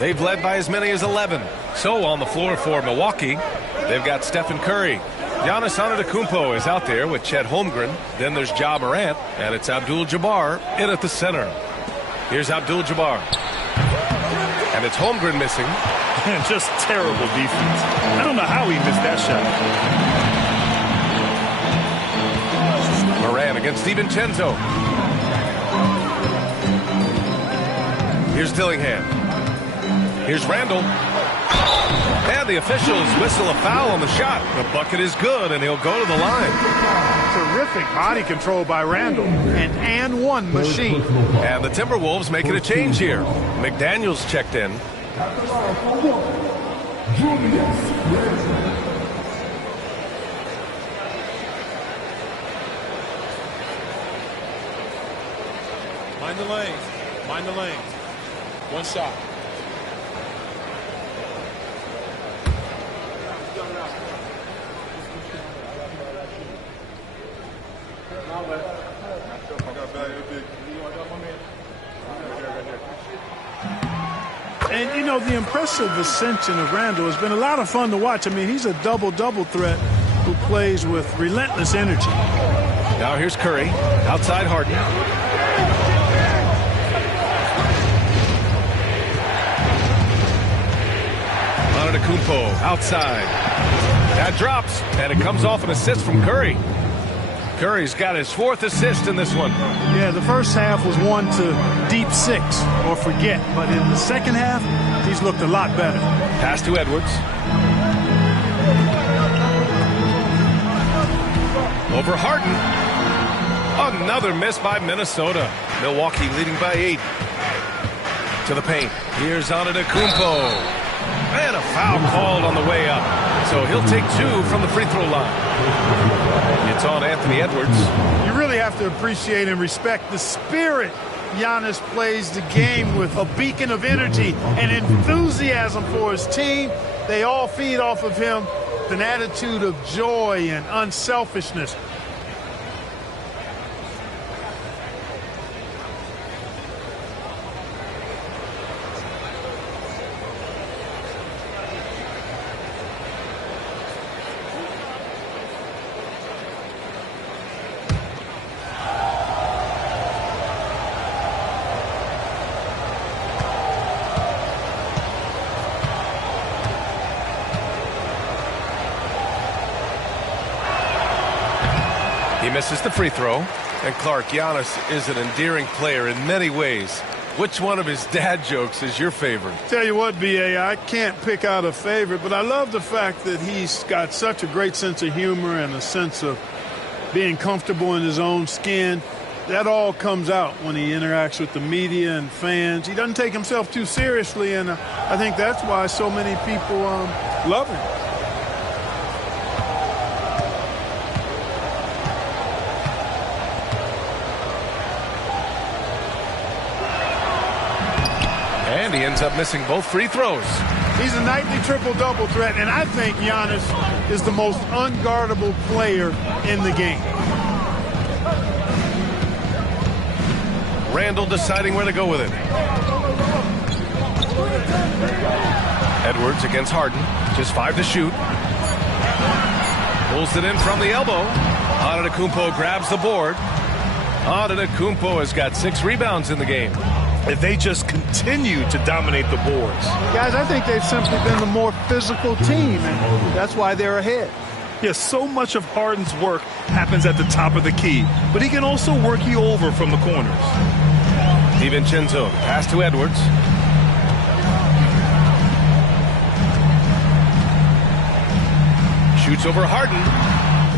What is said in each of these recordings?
They've led by as many as 11. So on the floor for Milwaukee, they've got Stephen Curry. Giannis Antetokounmpo is out there with Chet Holmgren. Then there's Ja Morant, and it's Abdul-Jabbar in at the center. Here's Abdul-Jabbar. And it's Holmgren missing. And just terrible defense. I don't know how he missed that shot. Morant against DiVincenzo. Here's Dillingham. Here's Randall. And the officials whistle a foul on the shot. The bucket is good, and he'll go to the line. Terrific body control by Randall. An and one machine. And the Timberwolves making a change here. McDaniels checked in. Mind the lanes. Mind the lanes. One shot. And, you know, the impressive ascension of Randall has been a lot of fun to watch. I mean, he's a double-double threat who plays with relentless energy. Now here's Curry. Outside Harden. Antetokounmpo outside. That drops, and it comes off an assist from Curry. Curry's got his 4th assist in this one. Yeah, the first half was one to deep 6 or forget. But in the second half, he's looked a lot better. Pass to Edwards. Over Harden. Another miss by Minnesota. Milwaukee leading by 8. To the paint. Here's Antetokounmpo. And a foul called on the way up. So he'll take 2 from the free throw line. It's on Anthony Edwards. You really have to appreciate and respect the spirit Giannis plays the game with. A beacon of energy and enthusiasm for his team. They all feed off of him. An attitude of joy and unselfishness. He misses the free throw. And Clark, Giannis is an endearing player in many ways. Which one of his dad jokes is your favorite? Tell you what, B.A., I can't pick out a favorite, but I love the fact that he's got such a great sense of humor and a sense of being comfortable in his own skin. That all comes out when he interacts with the media and fans. He doesn't take himself too seriously, and I think that's why so many people love him. And he ends up missing both free throws. He's a nightly triple-double threat, and I think Giannis is the most unguardable player in the game. Randall deciding where to go with it. Edwards against Harden. Just 5 to shoot. Pulls it in from the elbow. Antetokounmpo grabs the board. Antetokounmpo has got 6 rebounds in the game. If they just continue to dominate the boards. Guys, I think they've simply been the more physical team, and that's why they're ahead. Yes, so much of Harden's work happens at the top of the key, but he can also work you over from the corners. DiVincenzo, pass to Edwards. Shoots over Harden.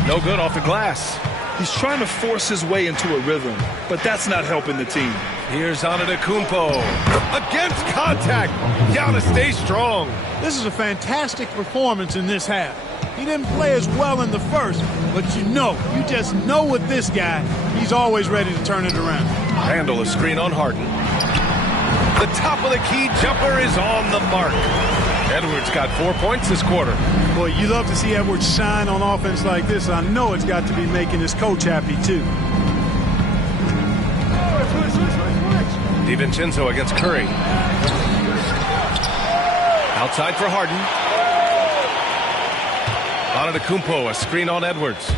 No good off the glass. He's trying to force his way into a rhythm, but that's not helping the team. Here's Antetokounmpo. Against contact. Giannis stays strong. This is a fantastic performance in this half. He didn't play as well in the first, but you just know with this guy, he's always ready to turn it around. Randall a screen on Harden. The top of the key jumper is on the mark. Edwards got 4 points this quarter. Boy, you love to see Edwards shine on offense like this. I know it's got to be making his coach happy, too. DiVincenzo against Curry. Outside for Harden. Antetokounmpo, a screen on Edwards.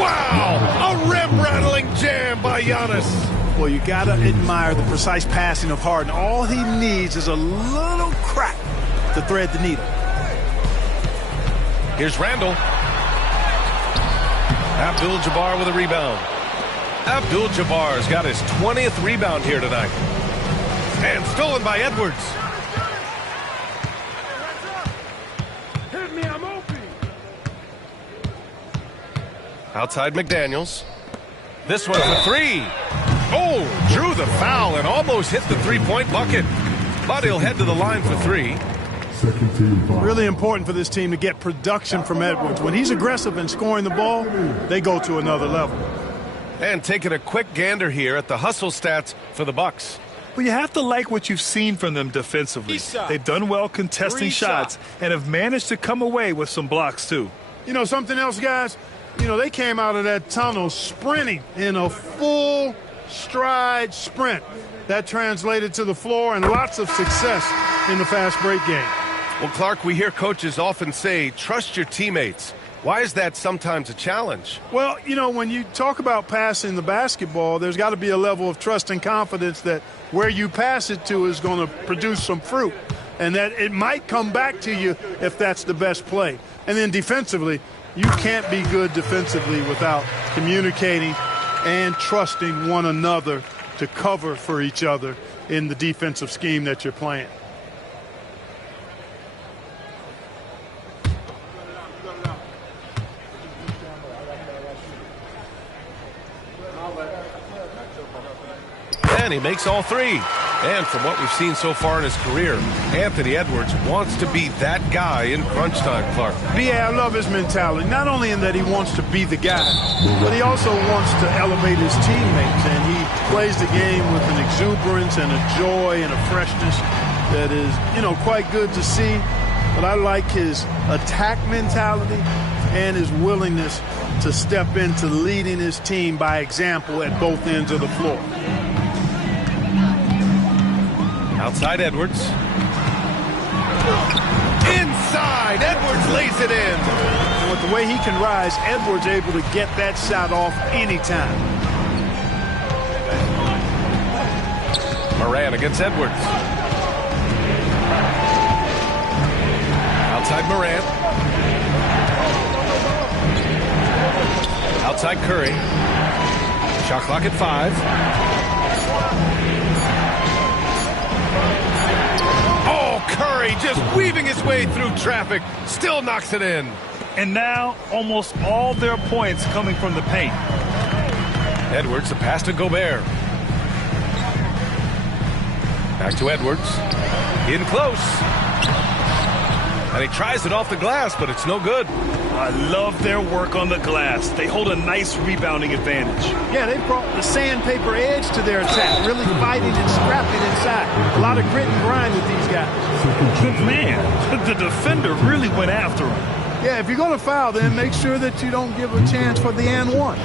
Wow! A rim-rattling jam by Giannis. Well, you got to admire the precise passing of Harden. All he needs is a little crack to thread the needle. Here's Randall. Abdul-Jabbar with a rebound. Abdul-Jabbar's got his 20th rebound here tonight. And stolen by Edwards. Hit me, I'm open. Outside McDaniels. This one for three. Oh, drew the foul and almost hit the three-point bucket. But he'll head to the line for three. Really important for this team to get production from Edwards. When he's aggressive and scoring the ball, they go to another level. And taking a quick gander here at the hustle stats for the Bucks. Well, you have to like what you've seen from them defensively. They've done well contesting shots and have managed to come away with some blocks, too. You know, something else, guys? You know, they came out of that tunnel sprinting in a full stride sprint. That translated to the floor and lots of success in the fast break game. Well, Clark, we hear coaches often say, trust your teammates. Why is that sometimes a challenge? Well, you know, when you talk about passing the basketball, there's got to be a level of trust and confidence that where you pass it to is going to produce some fruit, and that it might come back to you if that's the best play. And then defensively, you can't be good defensively without communicating and trusting one another to cover for each other in the defensive scheme that you're playing. And he makes all three. And from what we've seen so far in his career, Anthony Edwards wants to be that guy in crunch time, Clark. Yeah, I love his mentality. Not only in that he wants to be the guy, but he also wants to elevate his teammates. And he plays the game with an exuberance and a joy and a freshness that is, you know, quite good to see. But I like his attack mentality and his willingness to step into leading his team by example at both ends of the floor. Outside Edwards. Inside, Edwards lays it in. And with the way he can rise, Edwards able to get that shot off anytime. Moran against Edwards. Outside Moran. Outside Curry. Shot clock at 5. Curry just weaving his way through traffic, still knocks it in. And now almost all their points coming from the paint. Edwards, a pass to Gobert. Back to Edwards. In close. And he tries it off the glass, but it's no good. I love their work on the glass. They hold a nice rebounding advantage. Yeah, they brought the sandpaper edge to their attack, really fighting and scrapping inside. A lot of grit and grind with these guys. But man, the defender really went after him. Yeah, if you're going to foul, then make sure that you don't give a chance for the and one.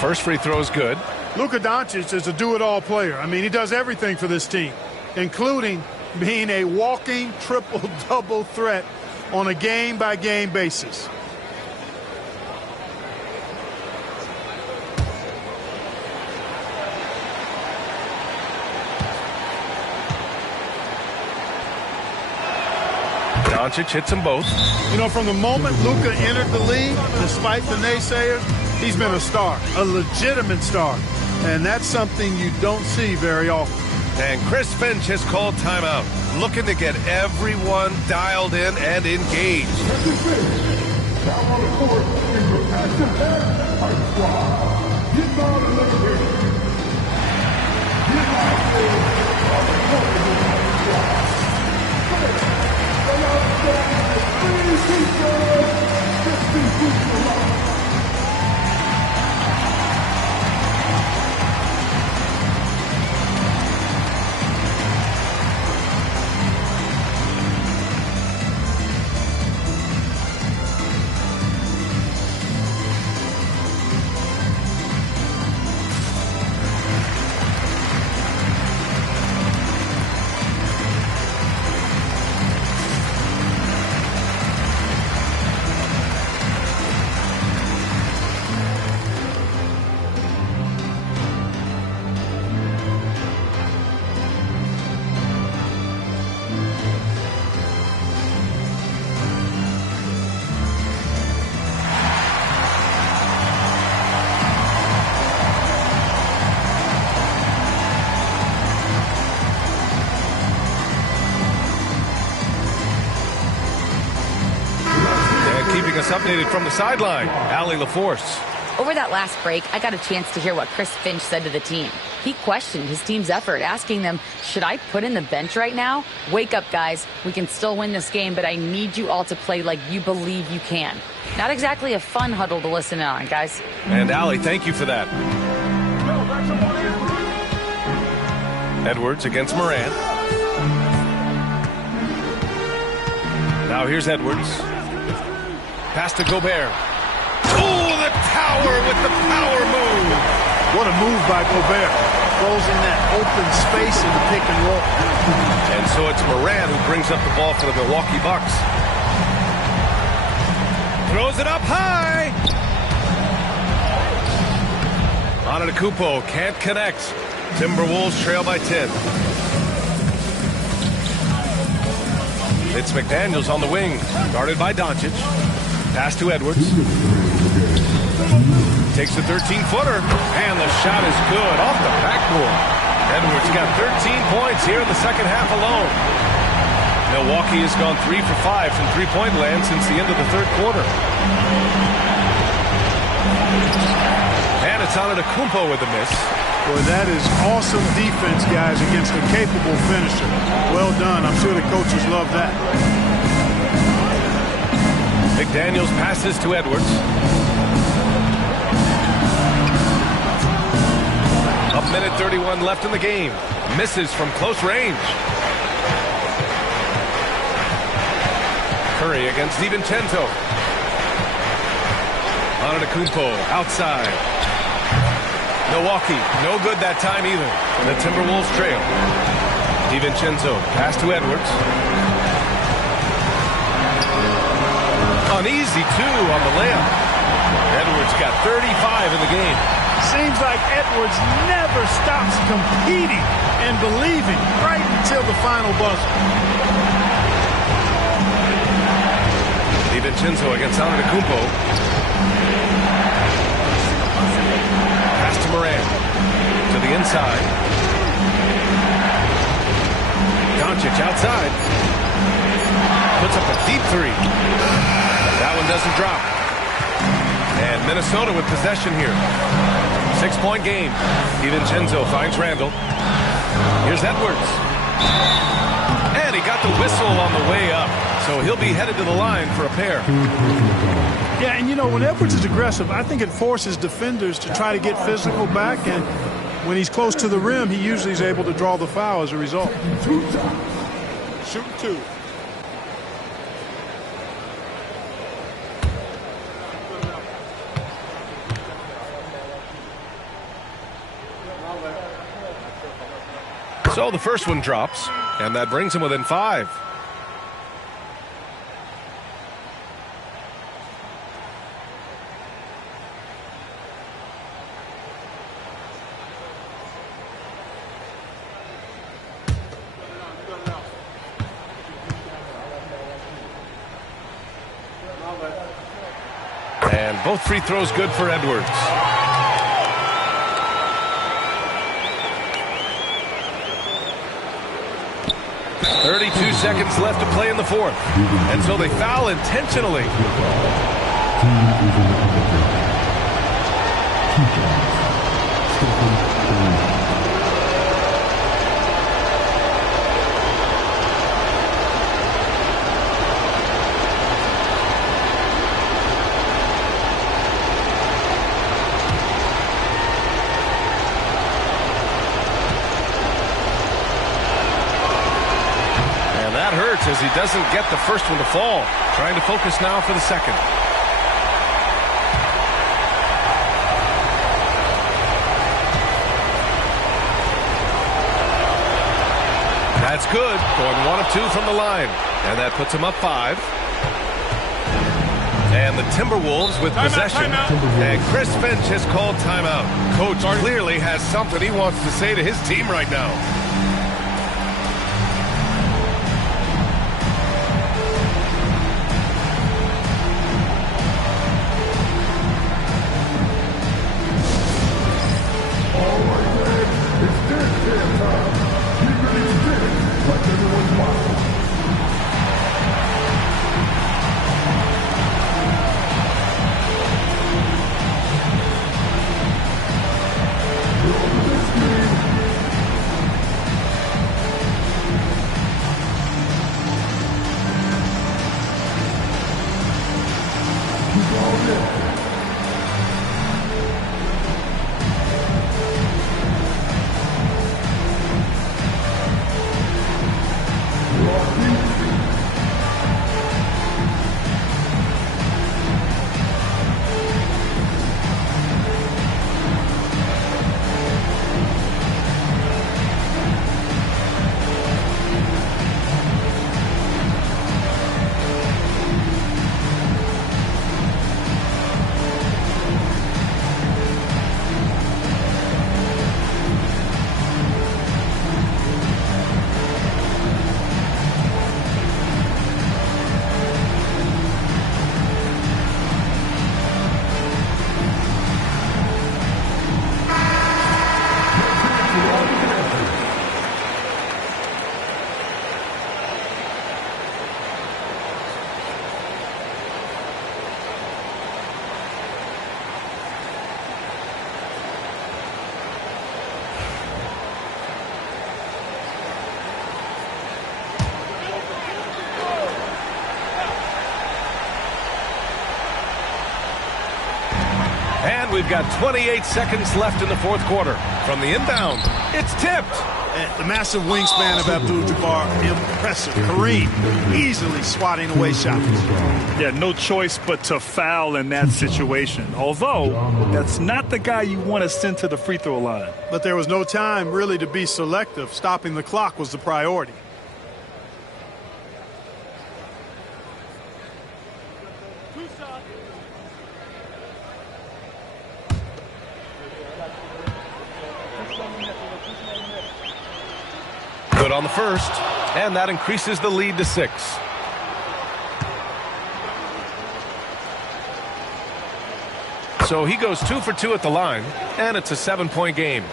First free throw is good. Luka Doncic is a do-it-all player. I mean, he does everything for this team, including being a walking triple-double threat on a game-by-game basis. Doncic hits them both. You know, from the moment Luka entered the league, despite the naysayers, he's been a star, a legitimate star. And that's something you don't see very often. And Chris Finch has called timeout, looking to get everyone dialed in and engaged. Down on the court in the pass-ahead squad. Get down a little bit. Get out there on the court in the squad. updated from the sideline. Allie LaForce. Over that last break, I got a chance to hear what Chris Finch said to the team. He questioned his team's effort, asking them, should I put in the bench right now? Wake up, guys. We can still win this game, but I need you all to play like you believe you can. Not exactly a fun huddle to listen in on, guys. And Allie, thank you for that. Edwards against Moran. Now here's Edwards. Pass to Gobert. Oh, the tower with the power move. What a move by Gobert. Closing that open space in the pick and roll. And so it's Moran who brings up the ball for the Milwaukee Bucks. Throws it up high. Antetokounmpo can't connect. Timberwolves trail by 10. It's McDaniels on the wing, guarded by Doncic. Pass to Edwards. Takes the 13-footer, and the shot is good off the backboard. Edwards got 13 points here in the second half alone. Milwaukee has gone 3 for 5 from three-point land since the end of the third quarter. And it's Antetokounmpo with the miss. Boy, that is awesome defense, guys, against a capable finisher. Well done. I'm sure the coaches love that. McDaniels passes to Edwards. A minute 31 left in the game. Misses from close range. Curry against DiVincenzo. Antetokounmpo outside. Milwaukee, no good that time either. And the Timberwolves trail. DiVincenzo, pass to Edwards. Uneasy, too, on the layup. Edwards got 35 in the game. Seems like Edwards never stops competing and believing right until the final buzzer. DiVincenzo against Antetokounmpo. Pass to Moran. To the inside. Doncic outside. Puts up a deep three. That one doesn't drop. And Minnesota with possession here. 6-point game. DiVincenzo finds Randall. Here's Edwards. And he got the whistle on the way up. So he'll be headed to the line for a pair. Yeah, and you know, when Edwards is aggressive, I think it forces defenders to try to get physical back. And when he's close to the rim, he usually is able to draw the foul as a result. Shoot two. So the first one drops, and that brings him within 5. And both free throws good for Edwards. .32 seconds left to play in the fourth. And so they foul intentionally. As he doesn't get the first one to fall. Trying to focus now for the second. That's good. Going 1 of 2 from the line. And that puts him up 5. And the Timberwolves with possession. And Chris Finch has called timeout. Coach clearly has something he wants to say to his team right now. we've got 28 seconds left in the fourth quarter. From the inbound, it's tipped. And the massive wingspan of Abdul-Jabbar, impressive. Kareem easily swatting away shots. Yeah, no choice but to foul in that situation. Although, that's not the guy you want to send to the free throw line. But there was no time really to be selective. Stopping the clock was the priority. Good on the first, and that increases the lead to 6. So he goes 2 for 2 at the line, and it's a 7-point game.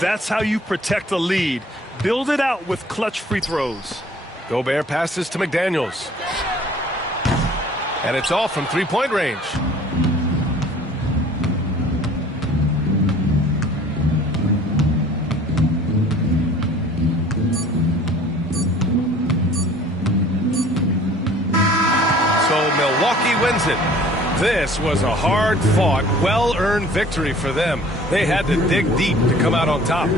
That's how you protect a lead. Build it out with clutch free throws. Gobert passes to McDaniels. And it's all from three-point range. So Milwaukee wins it. This was a hard-fought, well-earned victory for them. They had to dig deep to come out on top.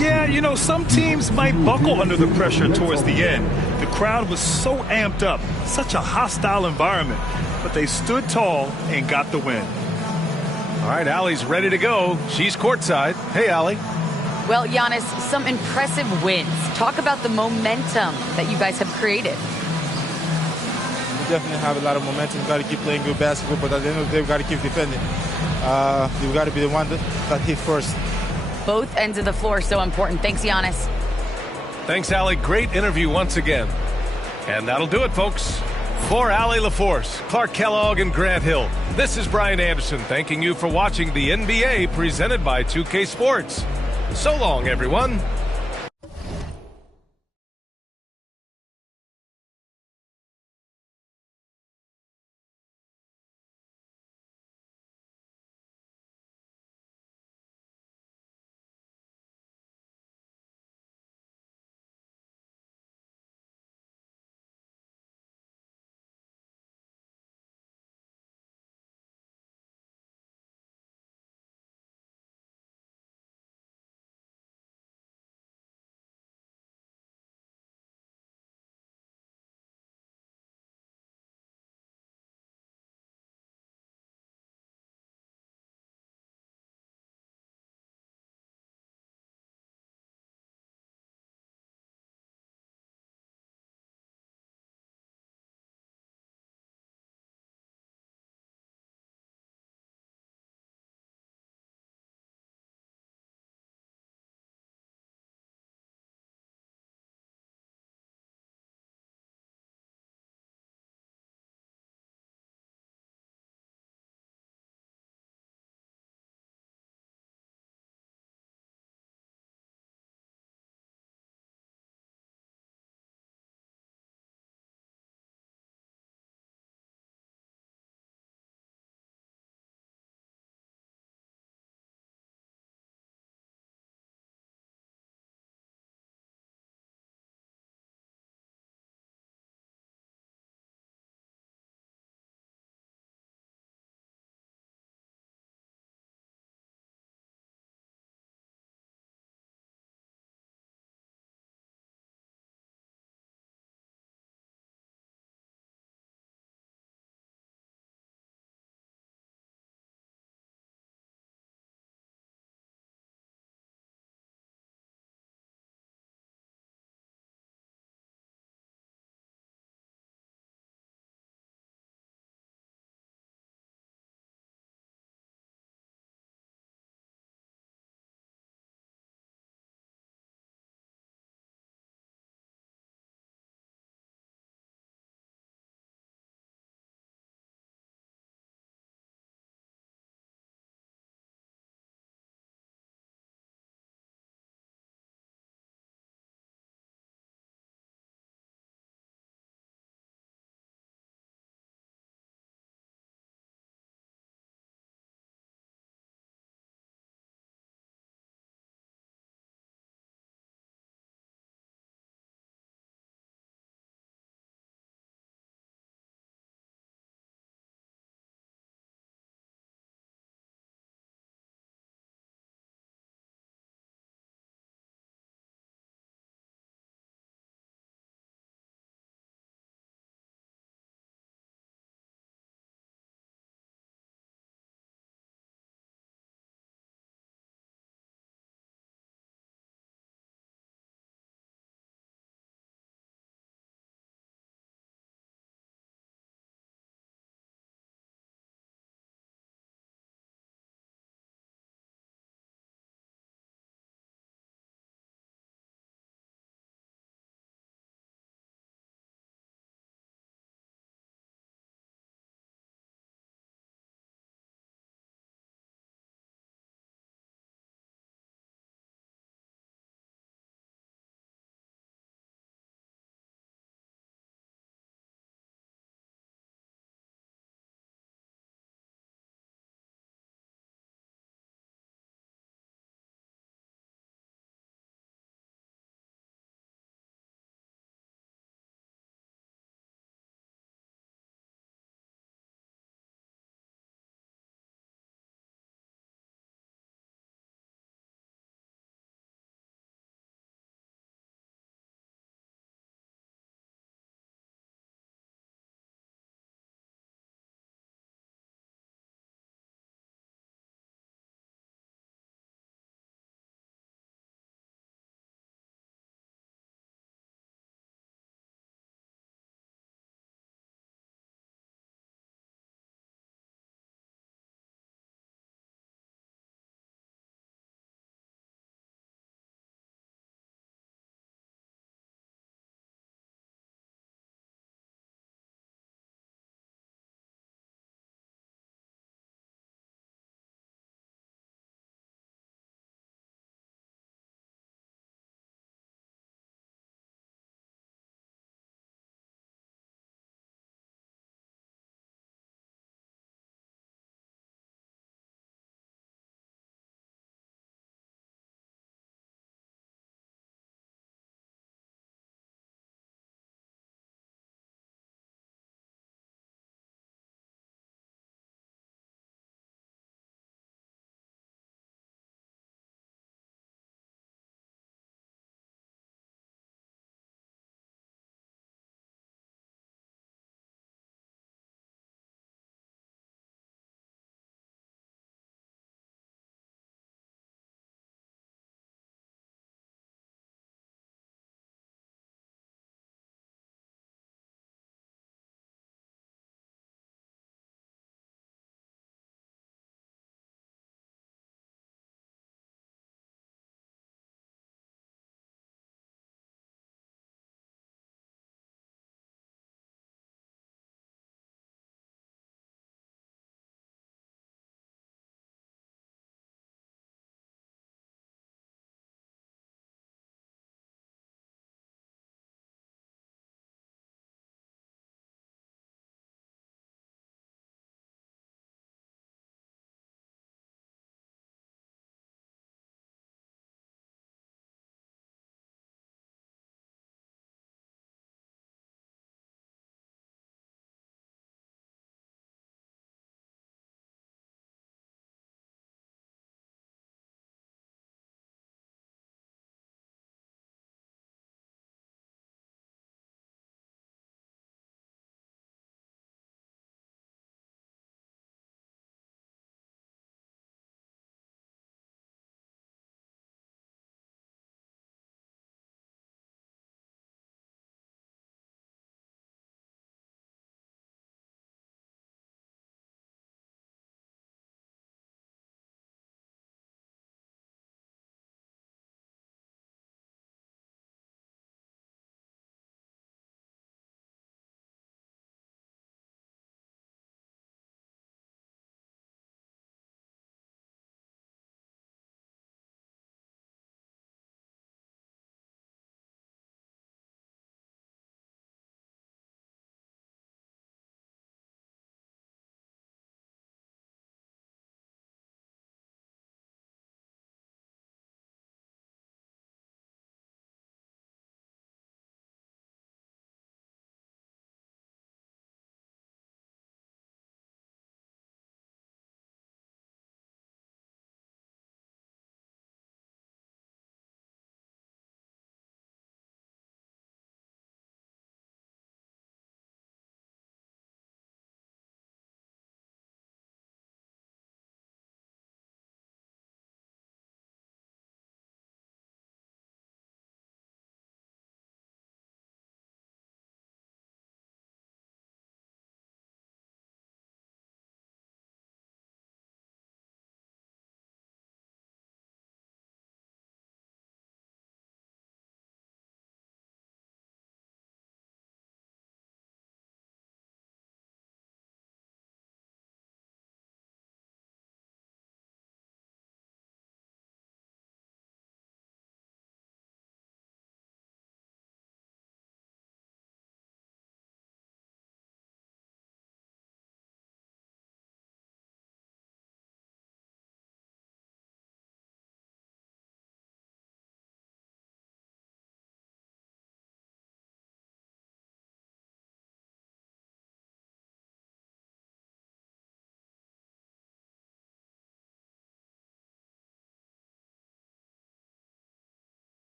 Yeah, you know, some teams might buckle under the pressure towards the end. The crowd was so amped up, such a hostile environment. But they stood tall and got the win. All right, Allie's ready to go. She's courtside. Hey, Allie. Well, Giannis, some impressive wins. Talk about the momentum that you guys have created. We definitely have a lot of momentum. We've got to keep playing good basketball, but at the end of the day, we've got to keep defending. We've got to be the one that hit first. Both ends of the floor so important. Thanks, Giannis. Thanks, Allie. Great interview once again. And that'll do it, folks. For Allie LaForce, Clark Kellogg, and Grant Hill, this is Brian Anderson thanking you for watching the NBA presented by 2K Sports. So long, everyone.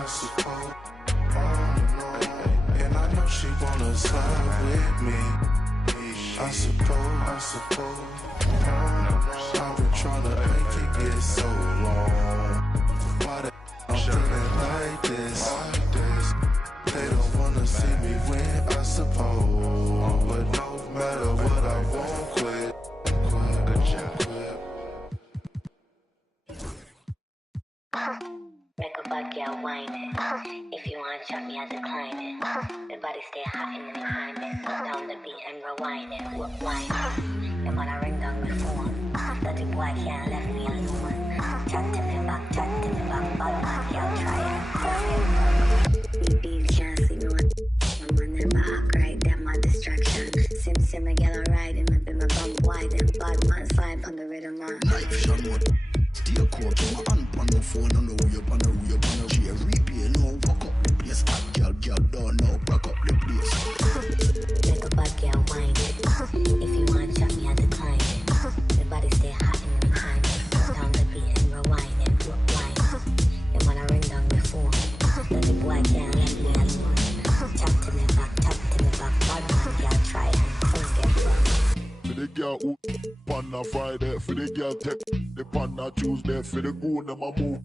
I suppose. And I know she wanna slide with me. I suppose. I've been trying to make it get so long. Why the I'm feeling like this? They don't wanna see me win, I suppose. But no matter what, I won't quit. Good job. Make a bad girl whine it. If you want to chop me, I decline it. The body stay hot in the climate. Down the beat and rewind it. Whine it. Your man ring down my phone. That the boy can't left me alone. Chat to me back. Bad man girl try it. Bees can't see me one. My man never act right. Them my distraction. Sim a girl ride him. Be my bump wide. Them bad man slide on the rhythm man. Life shot what? Stay cool, keep my hand on the phone, on the way up, on the way up, on the share replay, no, walk up the place, hot girl, don't know, back up the place. Make a bad girl whine it. If you want to chop me, I decline it. The body stay hot in the climate. Down the beat and rewind it, whine it. Your man ring down the phone. That the boy can't let me alone. Chat to me back, bad man girl try and things get wrong. For the girl who on a Friday, for the girl take the pan a Tuesday, for the goon them a move.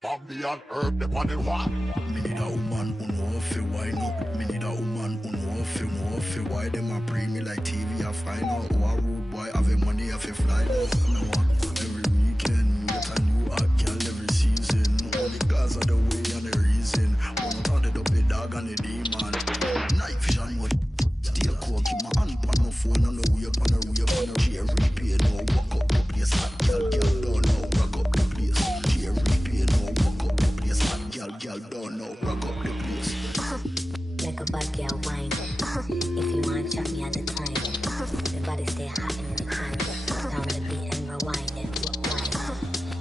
Bambi and herb them on the what? Me need a woman who know fi wine up. Me need a woman who know fi why them a pre me like TV. I find out who a rude boy have a money have a fly. Me want every weekend get a new hot girl every season. Only cause of the way and the reason. Wanna turn it up the dog and the demon. Knife shot what? Still cool, keep my hand on my phone on the way up, on the chair repair, no walk up the place, hot girl, don't know, rock up the place. Chair repair, no walk up the place, hot girl, don't know, rock up the place. Like a bad girl whine it. If you want to chop me, I decline it. The body stay hot in the climate. Down the beat and rewind it, whine it.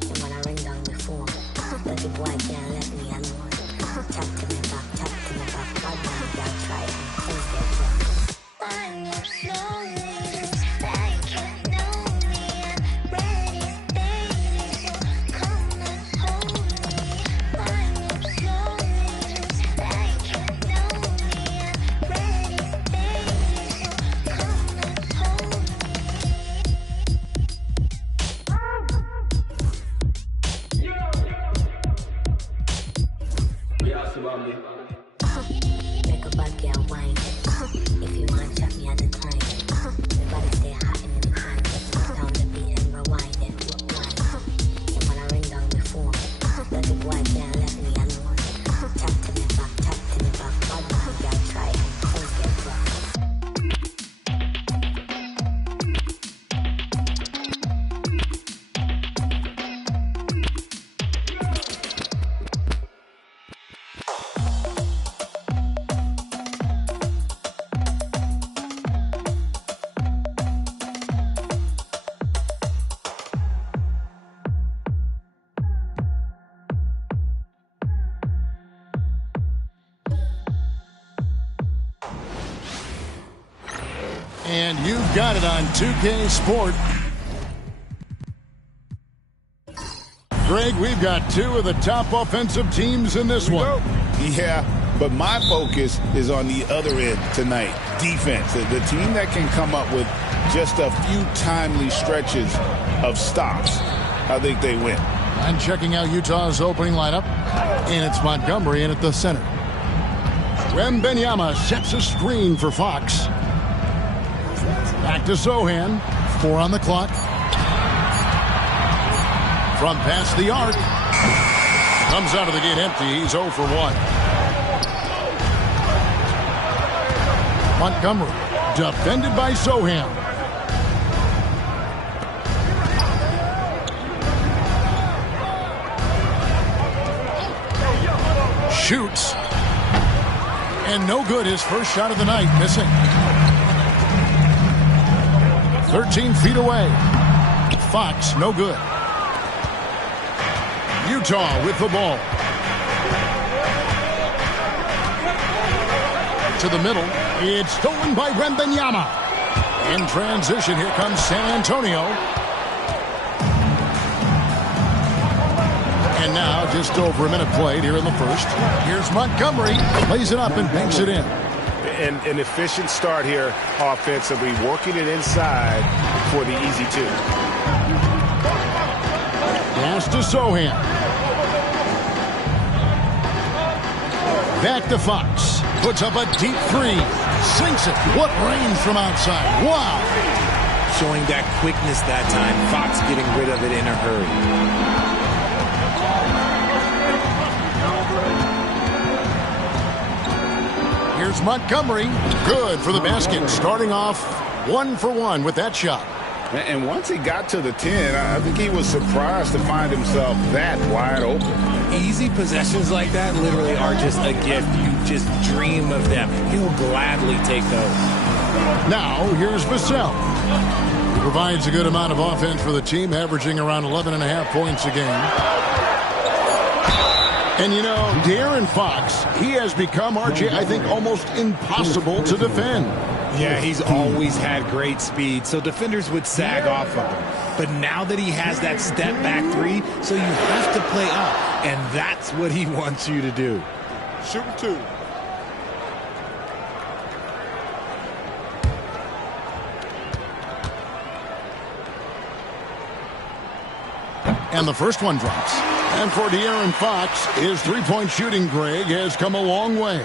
And when I ring down the phone, that the boy can't let me alone. Chat to me back, bad man girl try and things get wrong. I move slowly, like you know me. I'm ready, baby, so come and hold me. I move slowly, like you know me. I'm ready, baby, so come and hold me. Make a bad girl whine it. If you want to chop me, I decline it. The body stay hot in the climate. Down the beat and rewind it, whine it. And when I ring down the phone, that the boy can't let me alone. Chat to me back, bad man girl try and things get wrong. And you've got it on 2K Sport. Greg, we've got two of the top offensive teams in this one. Yeah, but my focus is on the other end tonight. Defense. The team that can come up with just a few timely stretches of stops, I think they win. I'm checking out Utah's opening lineup, and it's Montgomery in at the center. Wembanyama sets a screen for Fox. Back to Sohan. 4 on the clock. From past the arc. Comes out of the gate empty. He's 0 for 1. Montgomery. Defended by Sohan. Shoots. And no good. His first shot of the night. Missing. 13 feet away. Fox, no good. Utah with the ball. To the middle. It's stolen by Wembanyama. In transition, here comes San Antonio. And now just over a minute played here in the first. Here's Montgomery. Lays it up and banks it in. An efficient start here offensively, working it inside for the easy two. Pass to Sohan. Back to Fox. Puts up a deep three. Sinks it. What range from outside. Wow. Showing that quickness that time. Fox getting rid of it in a hurry. Here's Montgomery. Good for the basket. Starting off 1 for 1 with that shot. And once he got to the 10, I think he was surprised to find himself that wide open. Easy possessions like that literally are just a gift. You just dream of them. He'll gladly take those. Now, here's Vassell. He provides a good amount of offense for the team, averaging around 11.5 points a game. And, you know, De'Aaron Fox, he has become, RJ, I think, almost impossible to defend. Yeah, he's always had great speed, so defenders would sag off of him. But now that he has that step-back three, so you have to play up, and that's what he wants you to do. Shoot two. And the first one drops. And for De'Aaron Fox, his three-point shooting, Greg, has come a long way.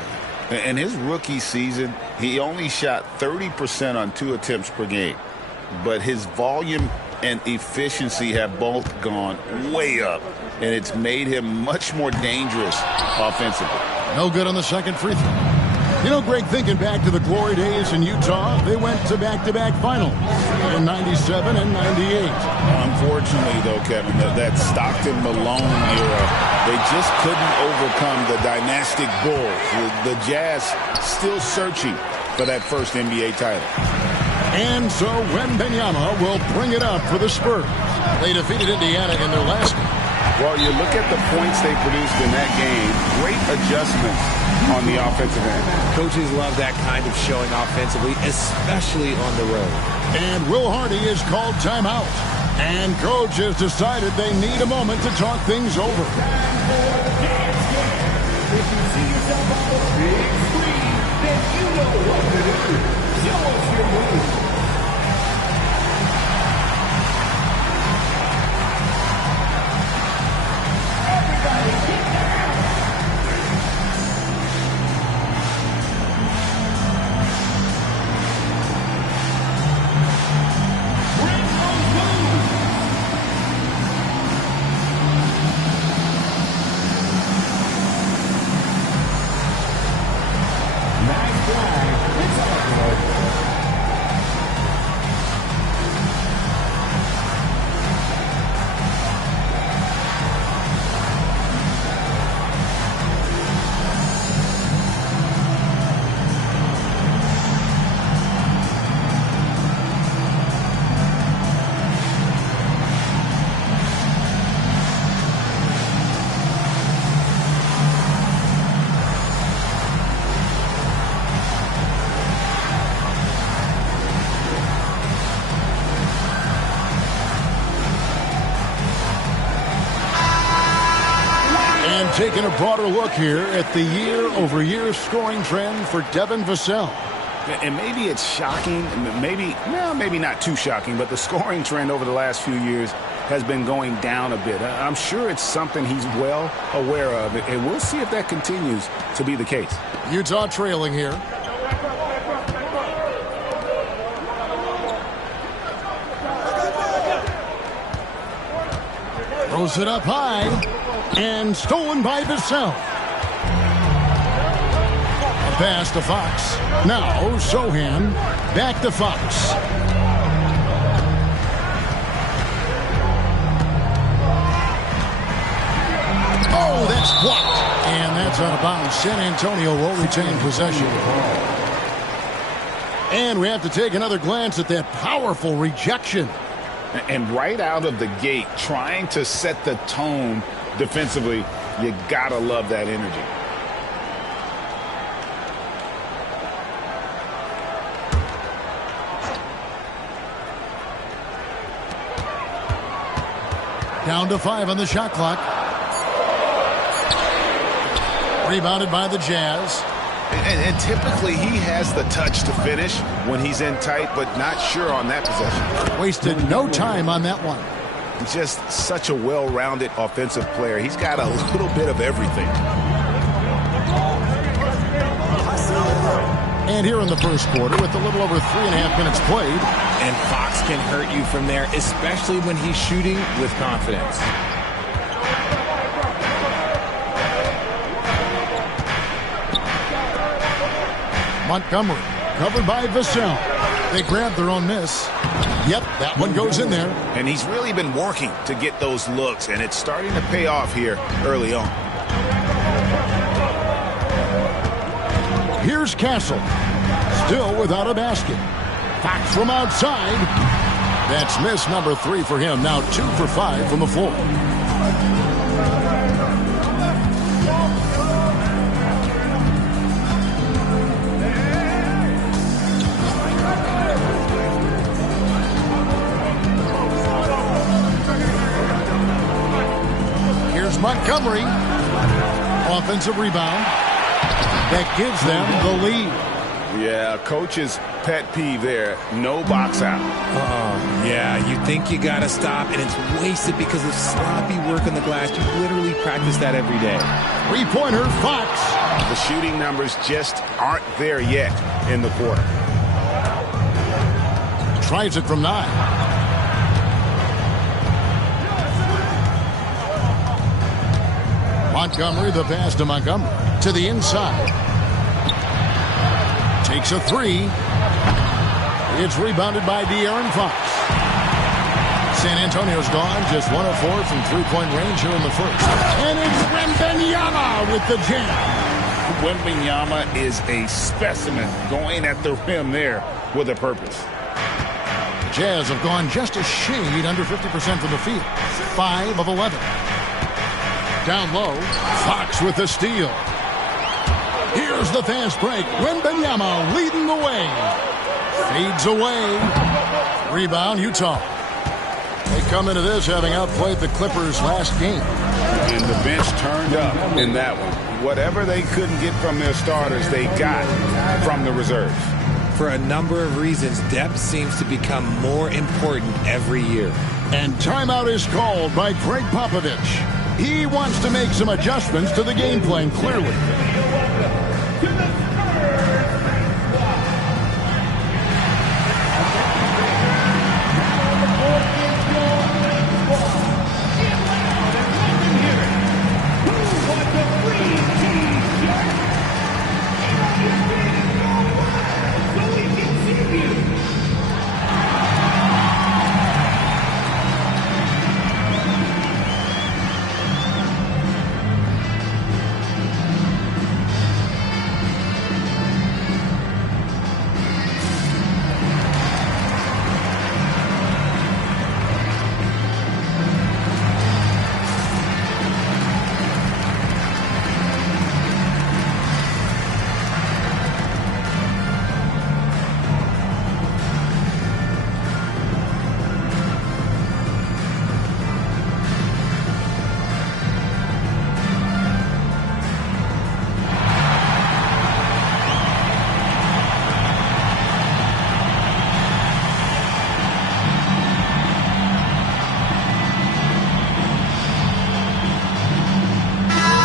In his rookie season, he only shot 30% on 2 attempts per game. But his volume and efficiency have both gone way up. And it's made him much more dangerous offensively. No good on the second free throw. You know, Greg, thinking back to the glory days in Utah, they went to back-to-back finals in 97 and 98. Unfortunately, though, Kevin, that Stockton-Malone era, they just couldn't overcome the dynastic Bulls. The Jazz still searching for that first NBA title. And so Wembanyama will bring it up for the Spurs. They defeated Indiana in their last game. Well, you look at the points they produced in that game, great adjustments on the offensive end. Coaches love that kind of showing offensively, especially on the road. And Will Hardy is called timeout. And coach has decided they need a moment to talk things over. If you see yourself on the big screen, then you know what to do. Show us your move. Taking a broader look here at the year-over-year scoring trend for Devin Vassell. And maybe it's shocking, maybe not too shocking, but the scoring trend over the last few years has been going down a bit. I'm sure it's something he's well aware of, and we'll see if that continues to be the case. Utah trailing here. Throws it up high. And stolen by Vassell. A pass to Fox. Now Sohan. Back to Fox. Oh, that's blocked. And that's out of bounds. San Antonio will retain possession. And we have to take another glance at that powerful rejection. And right out of the gate, trying to set the tone defensively, you gotta love that energy. Down to 5 on the shot clock. Rebounded by the Jazz. And typically he has the touch to finish when he's in tight, but not sure on that possession. Wasted no time on that one. Just such a well-rounded offensive player. He's got a little bit of everything. And here in the first quarter, with a little over 3.5 minutes played. And Fox can hurt you from there, especially when he's shooting with confidence. Montgomery, covered by Vassell. They grab their own miss. Yep, that one goes in there. And he's really been working to get those looks, and it's starting to pay off here early on. Here's Castle, still without a basket. Fox from outside. That's miss number 3 for him. Now 2 for 5 from the floor. Here's Montgomery. Offensive rebound. That gives them the lead. Yeah, coach's pet peeve there. No box out. Yeah, you think you got to stop, and it's wasted because of sloppy work on the glass. You literally practice that every day. Three-pointer, Fox. The shooting numbers just aren't there yet in the quarter. Tries it from 9. Montgomery, the pass to Montgomery. To the inside. Takes a 3. It's rebounded by De'Aaron Fox. San Antonio's gone just 1 of 4 from three-point range here in the first. And it's Wembanyama with the jam. Wembanyama is a specimen going at the rim there with a purpose. Jazz have gone just a shade under 50% from the field. 5 of 11. Down low, Fox with the steal. Here's the fast break. Wembanyama leading the way. Fades away. Rebound, Utah. They come into this having outplayed the Clippers last game. And the bench turned up in that one. Whatever they couldn't get from their starters, they got from the reserves. For a number of reasons, depth seems to become more important every year. And timeout is called by Greg Popovich. He wants to make some adjustments to the game plan, clearly.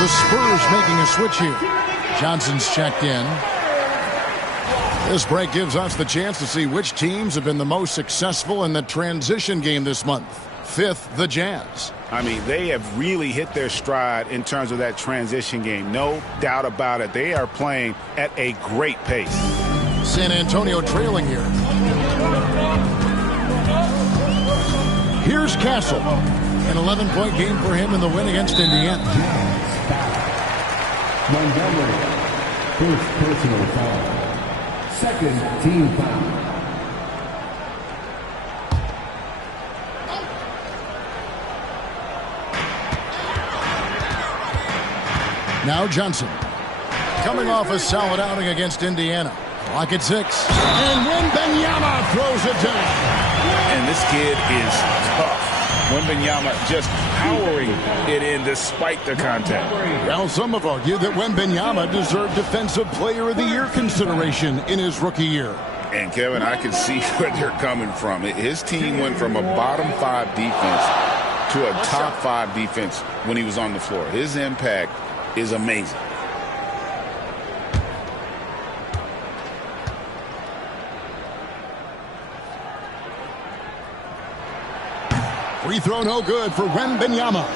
The Spurs making a switch here. Johnson's checked in. This break gives us the chance to see which teams have been the most successful in the transition game this month. 5th, the Jazz. I mean, they have really hit their stride in terms of that transition game. No doubt about it. They are playing at a great pace. San Antonio trailing here. Here's Castle. An 11-point game for him in the win against Indiana. Montgomery, first personal foul. Second team foul. Now Johnson. Coming off a solid outing against Indiana. Clock at 6. And Wembanyama throws it down. And this kid is tough. Wembanyama just powering it in despite the contact. Well, some have argued that Wembanyama deserved Defensive Player of the Year consideration in his rookie year. And, Kevin, I can see where they're coming from. His team went from a bottom 5 defense to a top 5 defense when he was on the floor. His impact is amazing. Free throw no good for Wembanyama.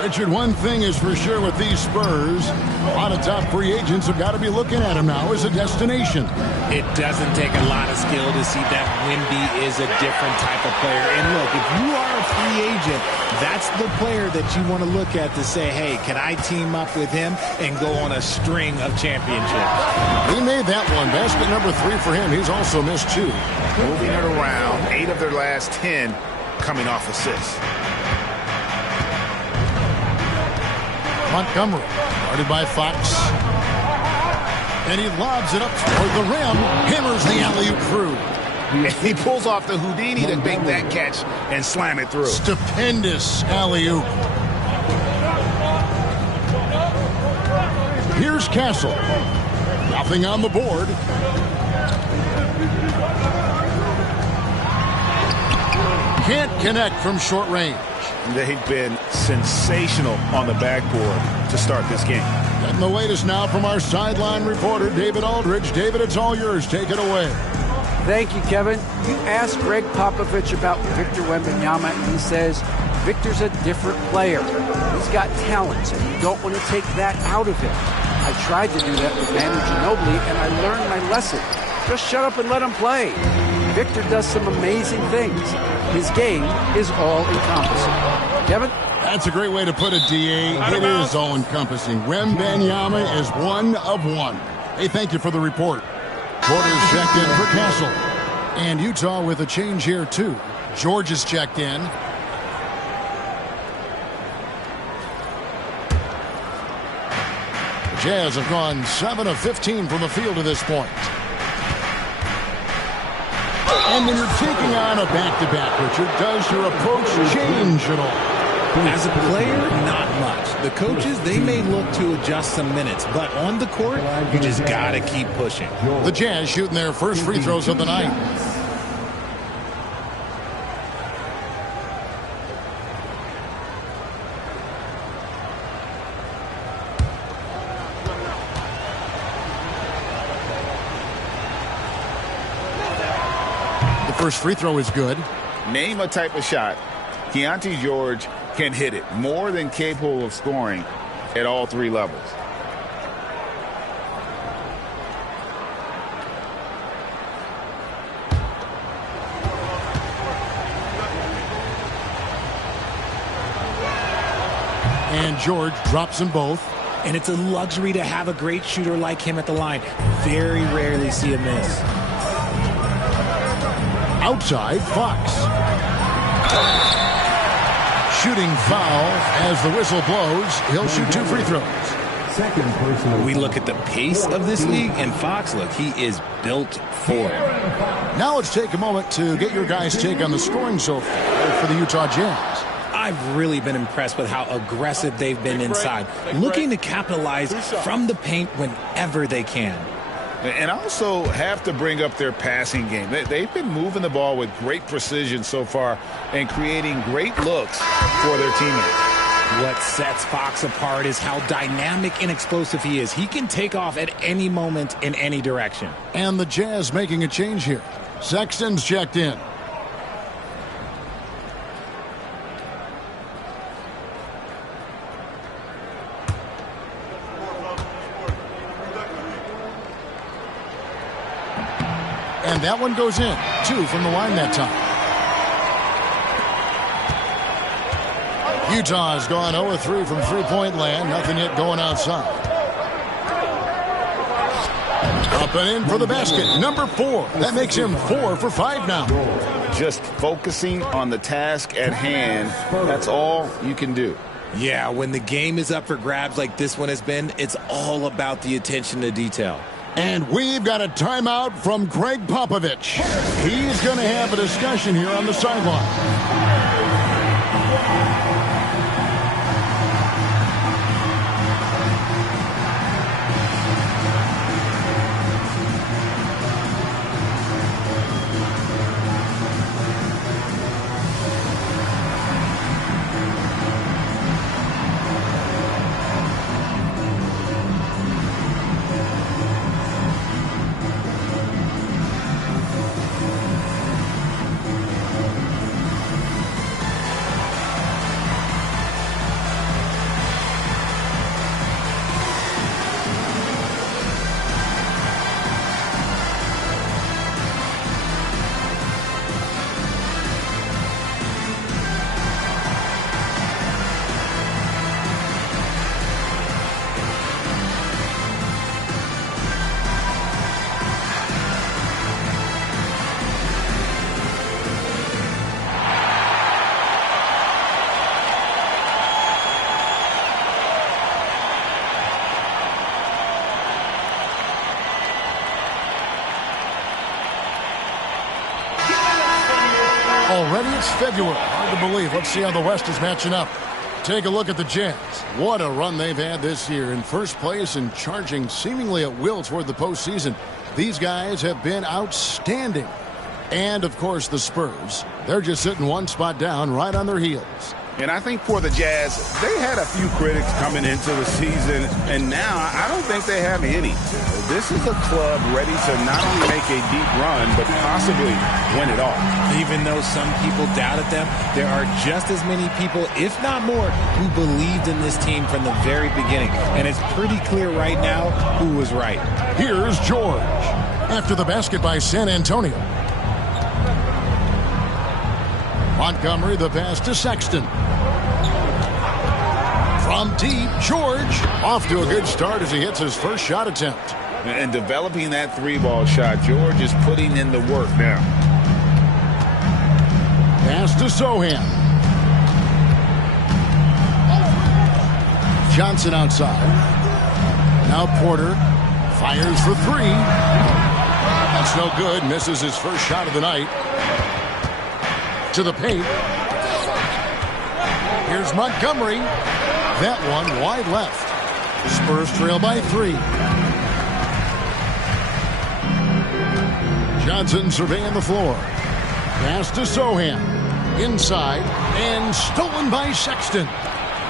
Richard, one thing is for sure with these Spurs, a lot of top free agents have got to be looking at him now as a destination. It doesn't take a lot of skill to see that Wemby is a different type of player. And look, if you are a free agent, that's the player that you want to look at to say, hey, can I team up with him and go on a string of championships? He made that one. Basket number 3 for him. He's also missed 2. Moving it around, 8 of their last 10 coming off assists. Montgomery, guarded by Fox. And he lobs it up toward the rim, hammers the alley-oop through. And he pulls off the Houdini to make that catch and slam it through. Stupendous alley-oop. Here's Castle. Nothing on the board. Can't connect from short range. They've been sensational on the backboard to start this game. And the latest now from our sideline reporter, David Aldridge. David, it's all yours. Take it away. Thank you, Kevin. You asked Greg Popovich about Victor Wembanyama, and he says Victor's a different player. He's got talents, and you don't want to take that out of him. I tried to do that with Manu Ginobili, and I learned my lesson. Just shut up and let him play. Victor does some amazing things. His game is all-encompassing. Kevin? That's a great way to put it, D.A. It is all-encompassing. Wembanyama is 1 of 1. Hey, thank you for the report. Porter's checked in for Castle. And Utah with a change here, too. George is checked in. The Jazz have gone 7 of 15 from the field to this point. And when you're taking on a back-to-back, Richard, does your approach change at all? As a player, not much. The coaches, they may look to adjust some minutes, but on the court, you just got to keep pushing. The Jazz shooting their first free throws of the night. First free throw is good. Name a type of shot Keontae George can hit it, more than capable of scoring at all 3 levels. And George drops them both. And it's a luxury to have a great shooter like him at the line. Very rarely see a miss. Outside, Fox. Shooting foul as the whistle blows. He'll shoot 2 free throws. We look at the pace of this league, and Fox, look, he is built for it. Now let's take a moment to get your guys' take on the scoring so far for the Utah Jazz. I've really been impressed with how aggressive they've been inside, looking to capitalize from the paint whenever they can. And also have to bring up their passing game. They've been moving the ball with great precision so far and creating great looks for their teammates. What sets Fox apart is how dynamic and explosive he is. He can take off at any moment in any direction. And the Jazz making a change here. Sexton's checked in. And that one goes in. 2 from the line that time. Utah has gone 0-3 from three-point land. Nothing yet going outside. Up and in for the basket. Number 4. That makes him 4 for 5 now. Just focusing on the task at hand. That's all you can do. Yeah, when the game is up for grabs like this one has been, it's all about the attention to detail. And we've got a timeout from Greg Popovich. He's going to have a discussion here on the sideline. Already it's February. Hard to believe. Let's see how the West is matching up. Take a look at the Jazz. What a run they've had this year. In first place and charging seemingly at will toward the postseason. These guys have been outstanding. And, of course, the Spurs. They're just sitting one spot down right on their heels. And I think for the Jazz, they had a few critics coming into the season, and now I don't think they have any. This is a club ready to not only make a deep run, but possibly win it all. Even though some people doubted them, there are just as many people, if not more, who believed in this team from the very beginning. And it's pretty clear right now who was right. Here's George after the basket by San Antonio. Montgomery, the pass to Sexton. From deep, George off to a good start as he hits his first shot attempt. And developing that three-ball shot, George is putting in the work now. Pass to Sohan. Johnson outside. Now Porter fires for three. That's no good. Misses his first shot of the night. To the paint. Here's Montgomery. That one wide left. Spurs trail by three. Johnson surveying the floor. Pass to Sohan. Inside. And stolen by Sexton.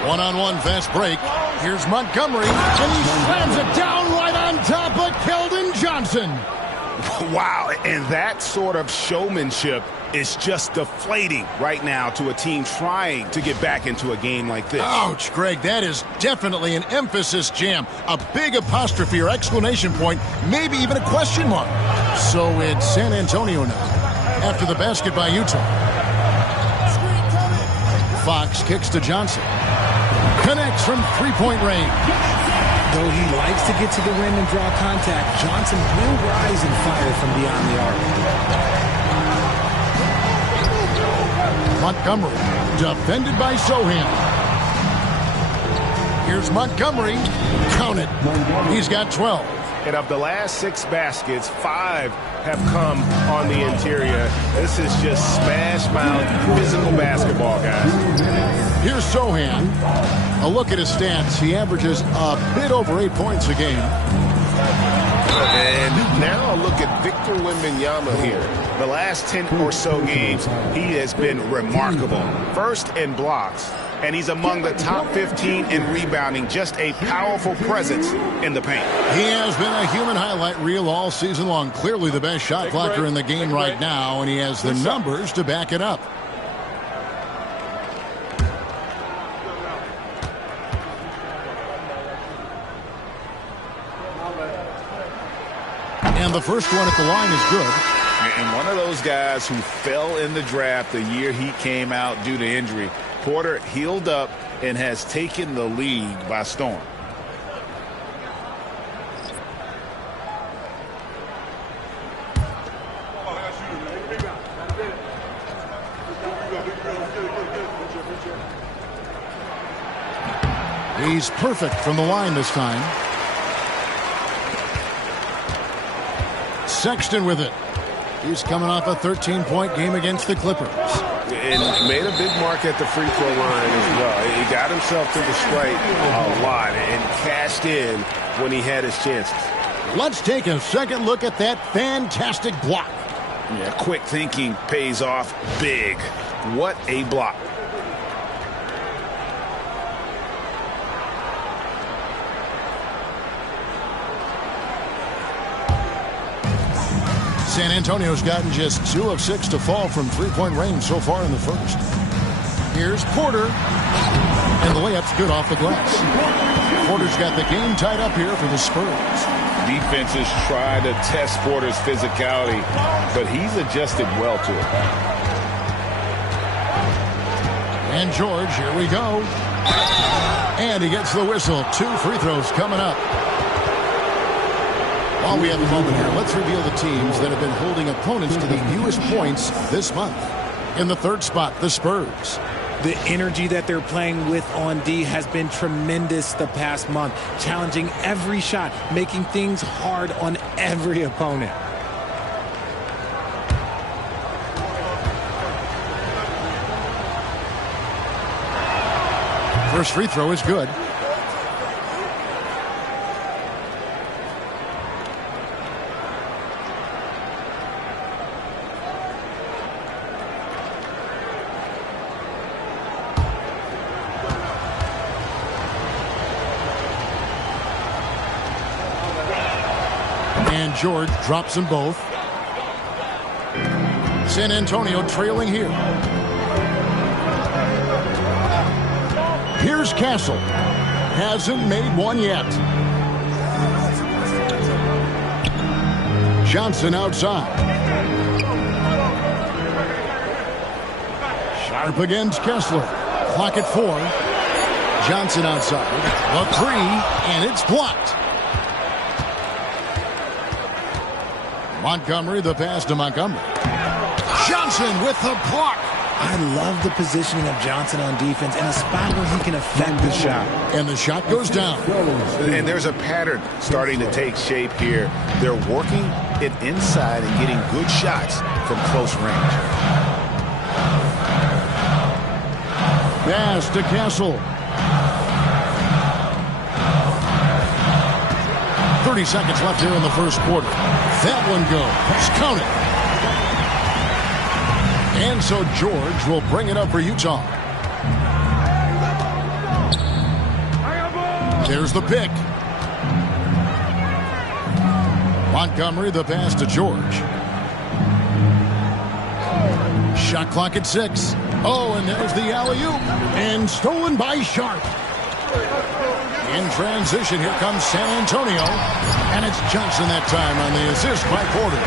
One-on-one fast break. Here's Montgomery. And he slams it down right on top of Keldon Johnson. Wow, and that sort of showmanship is just deflating right now to a team trying to get back into a game like this. Ouch, Greg, that is definitely an emphasis jam. A big apostrophe or exclamation point, maybe even a question mark. So it's San Antonio now, after the basket by Utah. Fox kicks to Johnson. Connects from three-point range. Though he likes to get to the rim and draw contact, Johnson will rise and fire from beyond the arc. Montgomery, defended by Sohan. Here's Montgomery. Count it. He's got 12. And of the last 6 baskets, 5 have come on the interior. This is just smash-mouth physical basketball, guys. Here's Sohan. A look at his stats. He averages a bit over 8 points a game. And now a look at Victor Wembanyama here. The last 10 or so games, he has been remarkable. First in blocks, and he's among the top 15 in rebounding. Just a powerful presence in the paint. He has been a human highlight reel all season long. Clearly the best shot blocker in the game right now, and he has the numbers to back it up. And the first one at the line is good. And one of those guys who fell in the draft the year he came out due to injury. Porter healed up and has taken the league by storm. He's perfect from the line this time. Sexton with it. He's coming off a 13-point game against the Clippers. and made a big mark at the free throw line as well. He got himself to the stripe a lot and cashed in when he had his chances. Let's take a second look at that fantastic block. Yeah, quick thinking pays off big. What a block. San Antonio's gotten just 2 of 6 to fall from three-point range so far in the first. Here's Porter. And the layup's good off the glass. Porter's got the game tied up here for the Spurs. Defenses try to test Porter's physicality, but he's adjusted well to it. And George, here we go. And he gets the whistle. 2 free throws coming up. While we have a moment here, let's reveal the teams that have been holding opponents to the fewest points this month. In the third spot, the Spurs. The energy that they're playing with on D has been tremendous the past month, challenging every shot, making things hard on every opponent. First free throw is good. And George drops them both. San Antonio trailing here. Here's Castle. Hasn't made one yet. Johnson outside. Sharp against Kessler. Clock at 4. Johnson outside. A 3, and it's blocked. Montgomery, the pass to Montgomery. Johnson with the block. I love the positioning of Johnson on defense in a spot where he can affect the shot. And the shot goes down. And there's a pattern starting to take shape here. They're working it inside and getting good shots from close range. Pass to Castle. 30 seconds left here in the first quarter. That one goes. Count it. And so George will bring it up for Utah. There's the pick. Montgomery, the pass to George. Shot clock at 6. Oh, and there's the alley-oop. And stolen by Sharp. In transition, here comes San Antonio. And it's Johnson that time on the assist by Porter.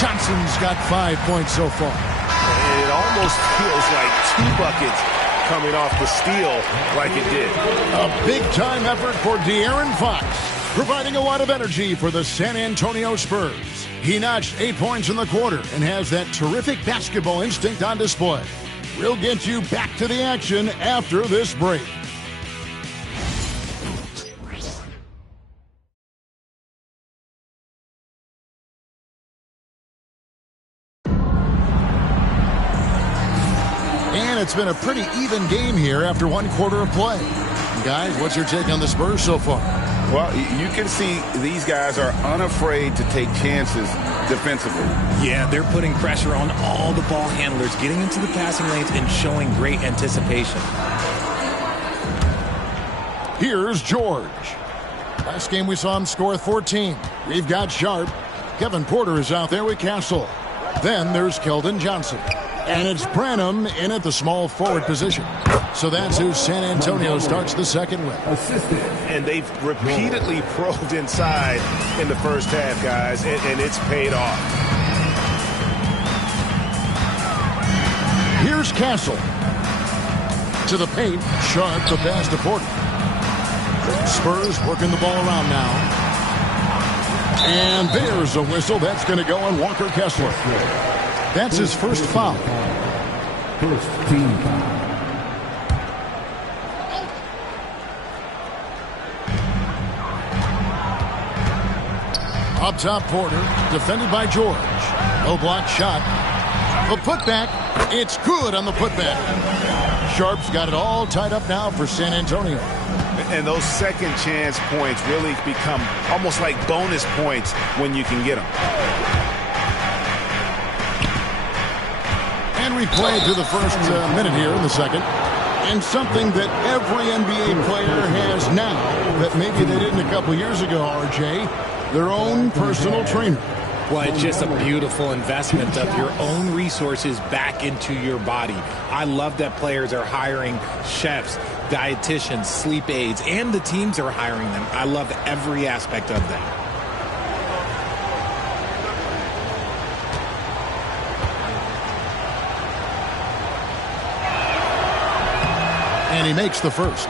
Johnson's got 5 points so far. It almost feels like 2 buckets coming off the steal like it did. A big-time effort for De'Aaron Fox, providing a lot of energy for the San Antonio Spurs. He notched 8 points in the quarter and has that terrific basketball instinct on display. We'll get you back to the action after this break. And it's been a pretty even game here after 1 quarter of play. Guys, what's your take on the Spurs so far? Well, you can see these guys are unafraid to take chances defensively. Yeah, they're putting pressure on all the ball handlers, getting into the passing lanes and showing great anticipation. Here's George. Last game we saw him score 14. We've got Sharp. Kevin Porter is out there with Castle. Then there's Keldon Johnson. And it's Branham in at the small forward position. So that's who San Antonio starts the second with. And they've repeatedly probed inside in the first half, guys, and it's paid off. Here's Castle. To the paint. Sharp, the pass to Porter. Spurs working the ball around now. And there's a whistle. That's going to go on Walker Kessler. That's his first foul. First team foul. Up top, Porter, defended by George. No block shot. The putback, It's good on the putback. Sharp's got it all tied up now for San Antonio. And those second chance points really become almost like bonus points when you can get them. And we played to the first minute here in the second. And something that every NBA player has now that maybe they didn't a couple years ago, RJ, their own personal trainer. Well, it's just a beautiful investment of your own resources back into your body. I love that players are hiring chefs, dietitians, sleep aides, and the teams are hiring them. I love every aspect of that. And he makes the first.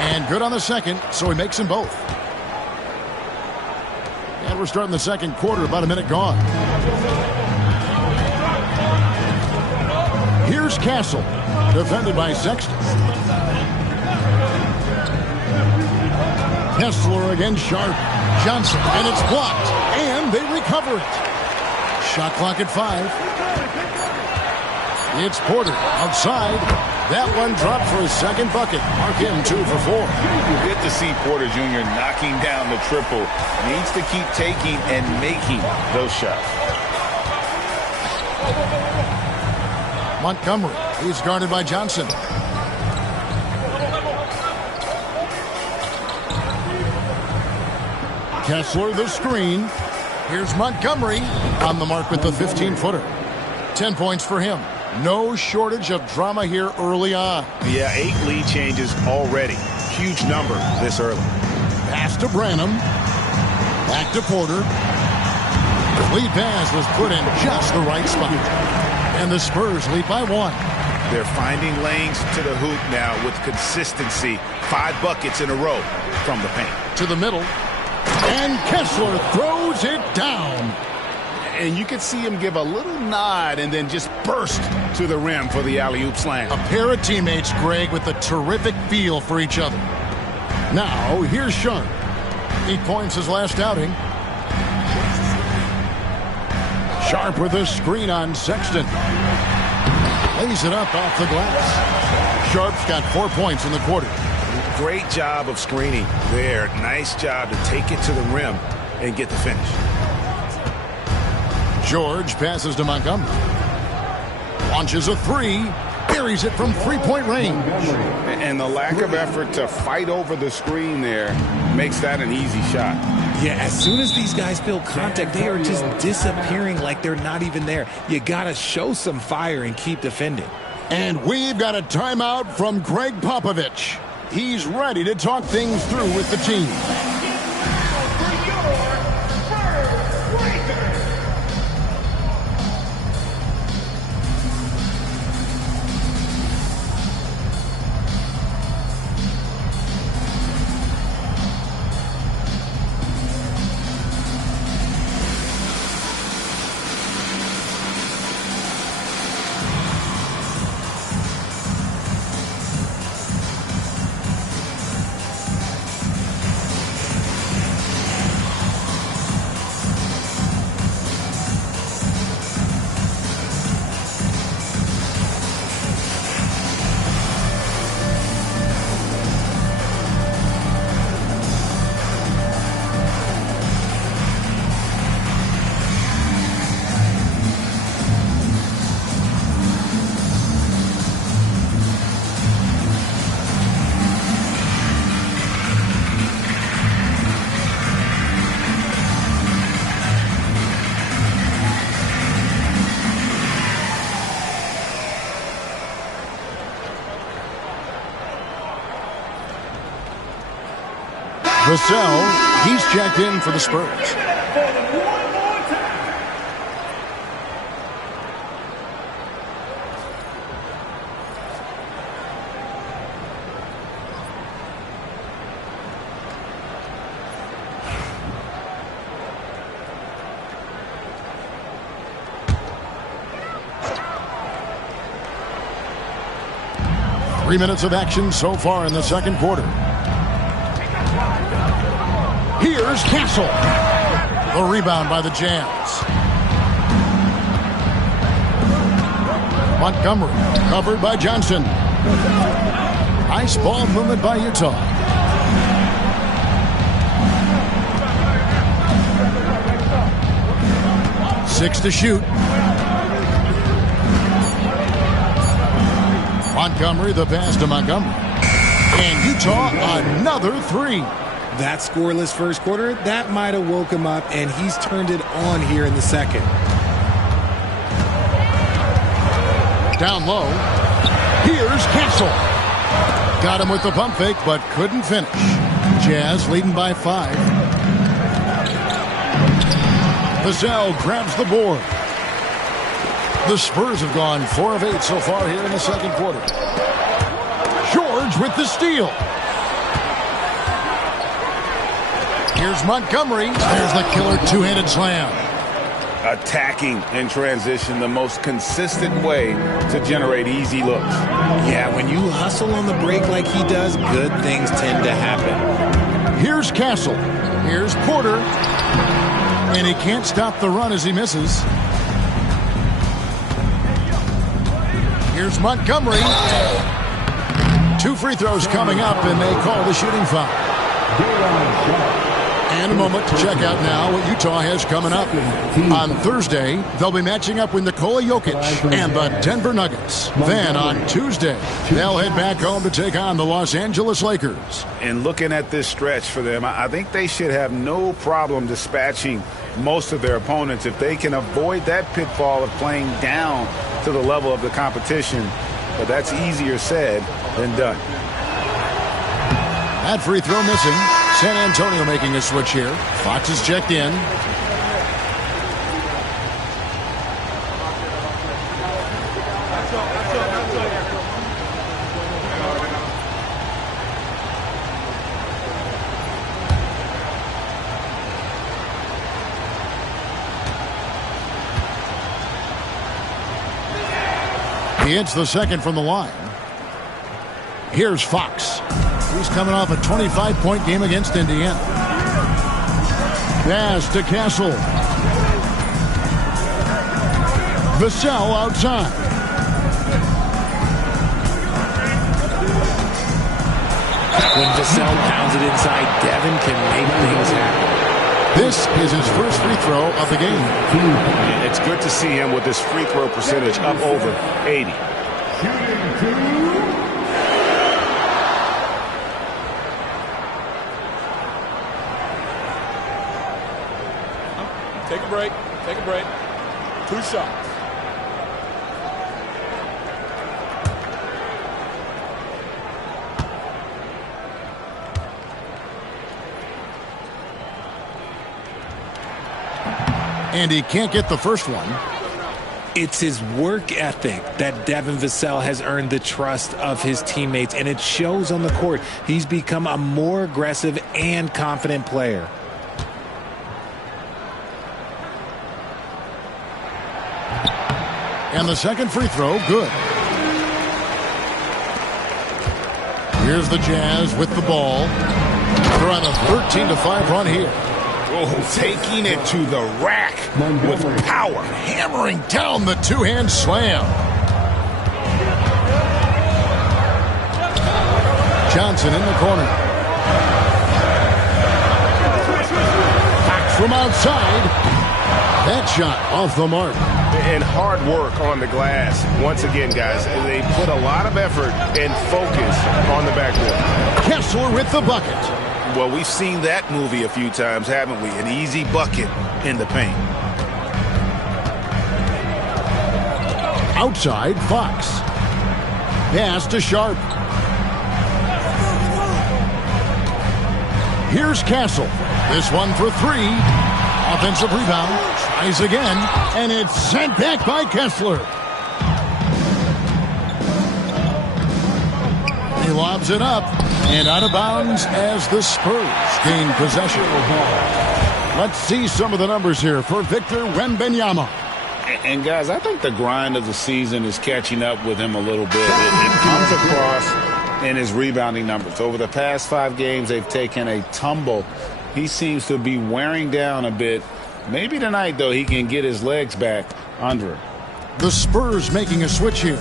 And good on the second, so he makes them both. And we're starting the second quarter, about a minute gone. Here's Castle, defended by Sexton. Kessler against Sharp. Johnson, and it's blocked. And they recover it. Shot clock at 5. It's Porter outside. That one dropped for his second bucket. Mark him 2 for 4. Good to see Porter Jr. knocking down the triple. Needs to keep taking and making those shots. Montgomery. He's guarded by Johnson. Kessler the screen. Here's Montgomery on the mark with the 15-footer. 10 points for him. No shortage of drama here early on. Yeah, 8 lead changes already. Huge number this early. Pass to Branham. Back to Porter. The lead pass was put in just the right spot. And the Spurs lead by 1. They're finding lanes to the hoop now with consistency. 5 buckets in a row from the paint. To the middle. And Kessler throws it down. And you can see him give a little nod and then just burst to the rim for the alley-oop slam. A pair of teammates, Greg, with a terrific feel for each other. Now, here's Sharp. 8 points his last outing. Sharp with a screen on Sexton. Lays it up off the glass. Sharp's got 4 points in the quarter. Great job of screening there. Nice job to take it to the rim and get the finish. George passes to Montgomery. Launches a 3. Buries it from 3-point range. And the lack of effort to fight over the screen there makes that an easy shot. Yeah, as soon as these guys feel contact, they are just disappearing like they're not even there. You got to show some fire and keep defending. And we've got a timeout from Greg Popovich. He's ready to talk things through with the team. Vassell, he's checked in for the Spurs. 3 minutes of action so far in the second quarter. Here's Castle. The rebound by the Jazz. Montgomery covered by Johnson. Nice ball movement by Utah. Six to shoot. Montgomery, the pass to Montgomery. And Utah, another three. That scoreless first quarter, that might have woke him up, and he's turned it on here in the second. Down low. Here's Castle. Got him with the pump fake, but couldn't finish. Jazz leading by 5. Vassell grabs the board. The Spurs have gone 4 of 8 so far here in the second quarter. George with the steal. Here's Montgomery. There's the killer two-handed slam. Attacking in transition, the most consistent way to generate easy looks. Yeah, when you hustle on the break like he does, good things tend to happen. Here's Castle. Here's Porter. And he can't stop the run as he misses. Here's Montgomery. 2 free throws coming up, and they call the shooting foul. And a moment to check out now what Utah has coming up. On Thursday, they'll be matching up with Nikola Jokic and the Denver Nuggets. Then on Tuesday, they'll head back home to take on the Los Angeles Lakers. And looking at this stretch for them, I think they should have no problem dispatching most of their opponents if they can avoid that pitfall of playing down to the level of the competition. But that's easier said than done. That free throw missing. San Antonio making a switch here. Fox is checked in. He hits the second from the line. Here's Fox. He's coming off a 25-point game against Indiana. Pass to Castle. Vassell outside. When Vassell pounds it inside, Devin can make things happen. This is his first free throw of the game. It's good to see him with his free throw percentage up over 80. Take a break. Take a break. 2 shots. And he can't get the first one. It's his work ethic that Devin Vassell has earned the trust of his teammates, and it shows on the court. He's become a more aggressive and confident player. And the second free throw, good. Here's the Jazz with the ball. They're on a 13-5 run here. Oh, taking it to the rack with power. Hammering down the two-hand slam. Johnson in the corner. Back from outside. That shot off the mark. And hard work on the glass. Once again, guys, they put a lot of effort and focus on the backboard. Kessler with the bucket. Well, we've seen that movie a few times, haven't we? An easy bucket in the paint. Outside, Fox. Pass to Sharp. Here's Castle. This one for 3. Offensive rebound. Tries again. And it's sent back by Kessler. He lobs it up. And out of bounds as the Spurs gain possession. Let's see some of the numbers here for Victor Wembanyama. And, guys, I think the grind of the season is catching up with him a little bit. It comes across in his rebounding numbers. Over the past 5 games, they've taken a tumble. He seems to be wearing down a bit. Maybe tonight, though, he can get his legs back under him. The Spurs making a switch here.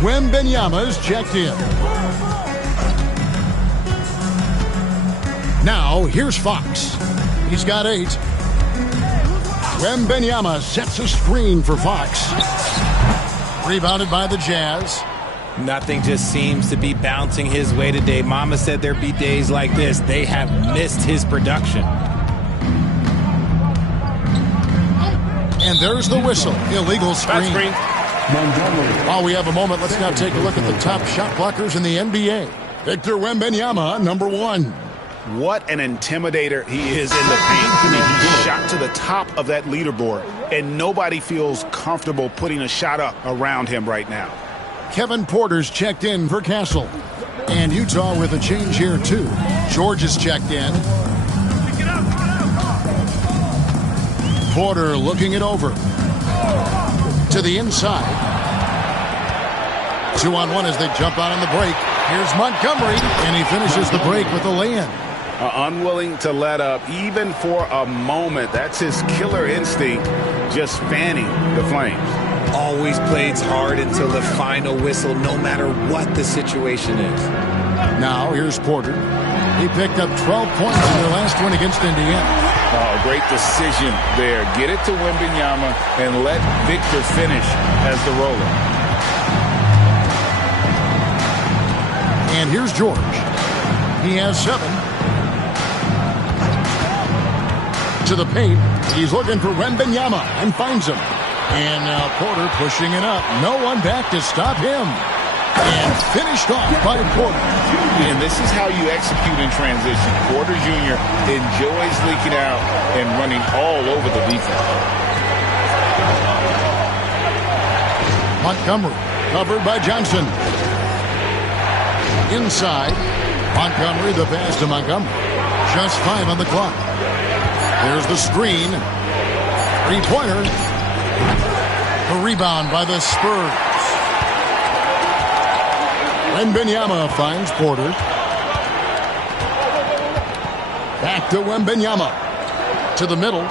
Wembanyama is checked in. Now, here's Fox. He's got 8. Wembanyama sets a screen for Fox. Rebounded by the Jazz. Nothing just seems to be bouncing his way today. Mama said there'd be days like this. They have missed his production. And there's the whistle. Illegal screen. While we have a moment, let's now take a look at the top shot blockers in the NBA. Victor Wembanyama, number 1. What an intimidator he is in the paint. I mean, he shot to the top of that leaderboard, and nobody feels comfortable putting a shot up around him right now. Kevin Porter's checked in for Castle. And Utah with a change here, too. George is checked in. Porter looking it over. To the inside. 2-on-1 as they jump out on the break. Here's Montgomery, and he finishes the break with a lay-in. Unwilling to let up even for a moment. That's his killer instinct, just fanning the flames. Always plays hard until the final whistle, no matter what the situation is. Now, here's Porter. He picked up 12 points in their last win against Indiana. Oh, great decision there. Get it to Wembanyama and let Victor finish as the roller. And here's George. He has 7. To the paint. He's looking for Wembanyama and finds him. And now Porter pushing it up. No one back to stop him. And finished off by Porter. And this is how you execute in transition. Porter Jr. enjoys leaking out and running all over the defense. Montgomery covered by Johnson. Inside. Montgomery, the pass to Montgomery. Just 5 on the clock. There's the screen. 3-pointer. The rebound by the Spurs. Wembanyama finds Porter. Back to Wembanyama. To the middle.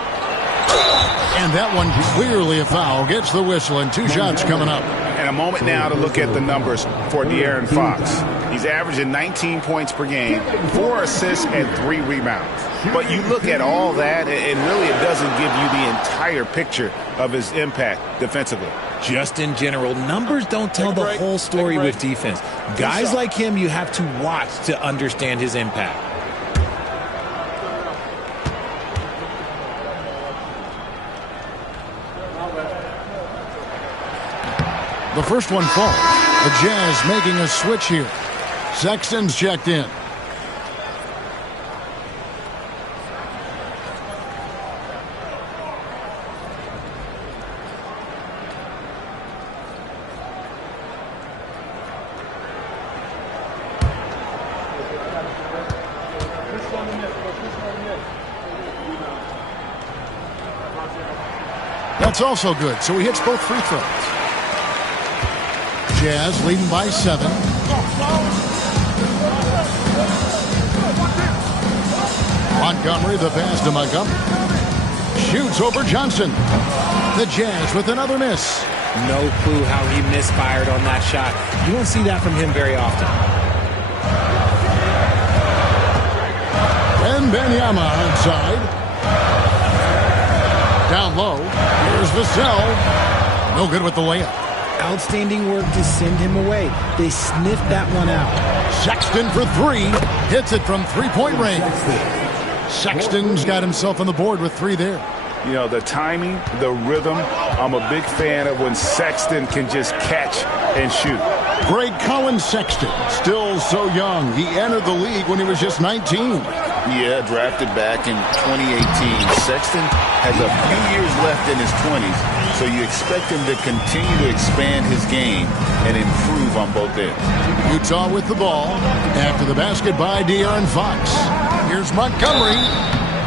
And that one clearly a foul. Gets the whistle and 2 shots coming up. And a moment now to look at the numbers for De'Aaron Fox. He's averaging 19 points per game, 4 assists, and 3 rebounds. But you look at all that, and really it doesn't give you the entire picture of his impact defensively. Just in general, numbers don't tell the whole story with defense. Guys like him, you have to watch to understand his impact. The first one falls. The Jazz making a switch here. Sexton's checked in. That's also good, so he hits both free throws. Jazz leading by 7. Montgomery, the pass to Montgomery. Shoots over Johnson. The Jazz with another miss. No clue how he misfired on that shot. You don't see that from him very often. Wembanyama outside. Down low. Here's Vassell. No good with the layup. Outstanding work to send him away. They sniffed that one out. Sexton for 3. Hits it from 3-point range. Sexton's got himself on the board with 3 there. You know, the timing, the rhythm, I'm a big fan of when Sexton can just catch and shoot. Greg Collins Sexton, still so young. He entered the league when he was just 19. Yeah, drafted back in 2018. Sexton has a few years left in his 20s, so you expect him to continue to expand his game and improve on both ends. Utah with the ball. After the basket by De'Aaron Fox. Here's Montgomery.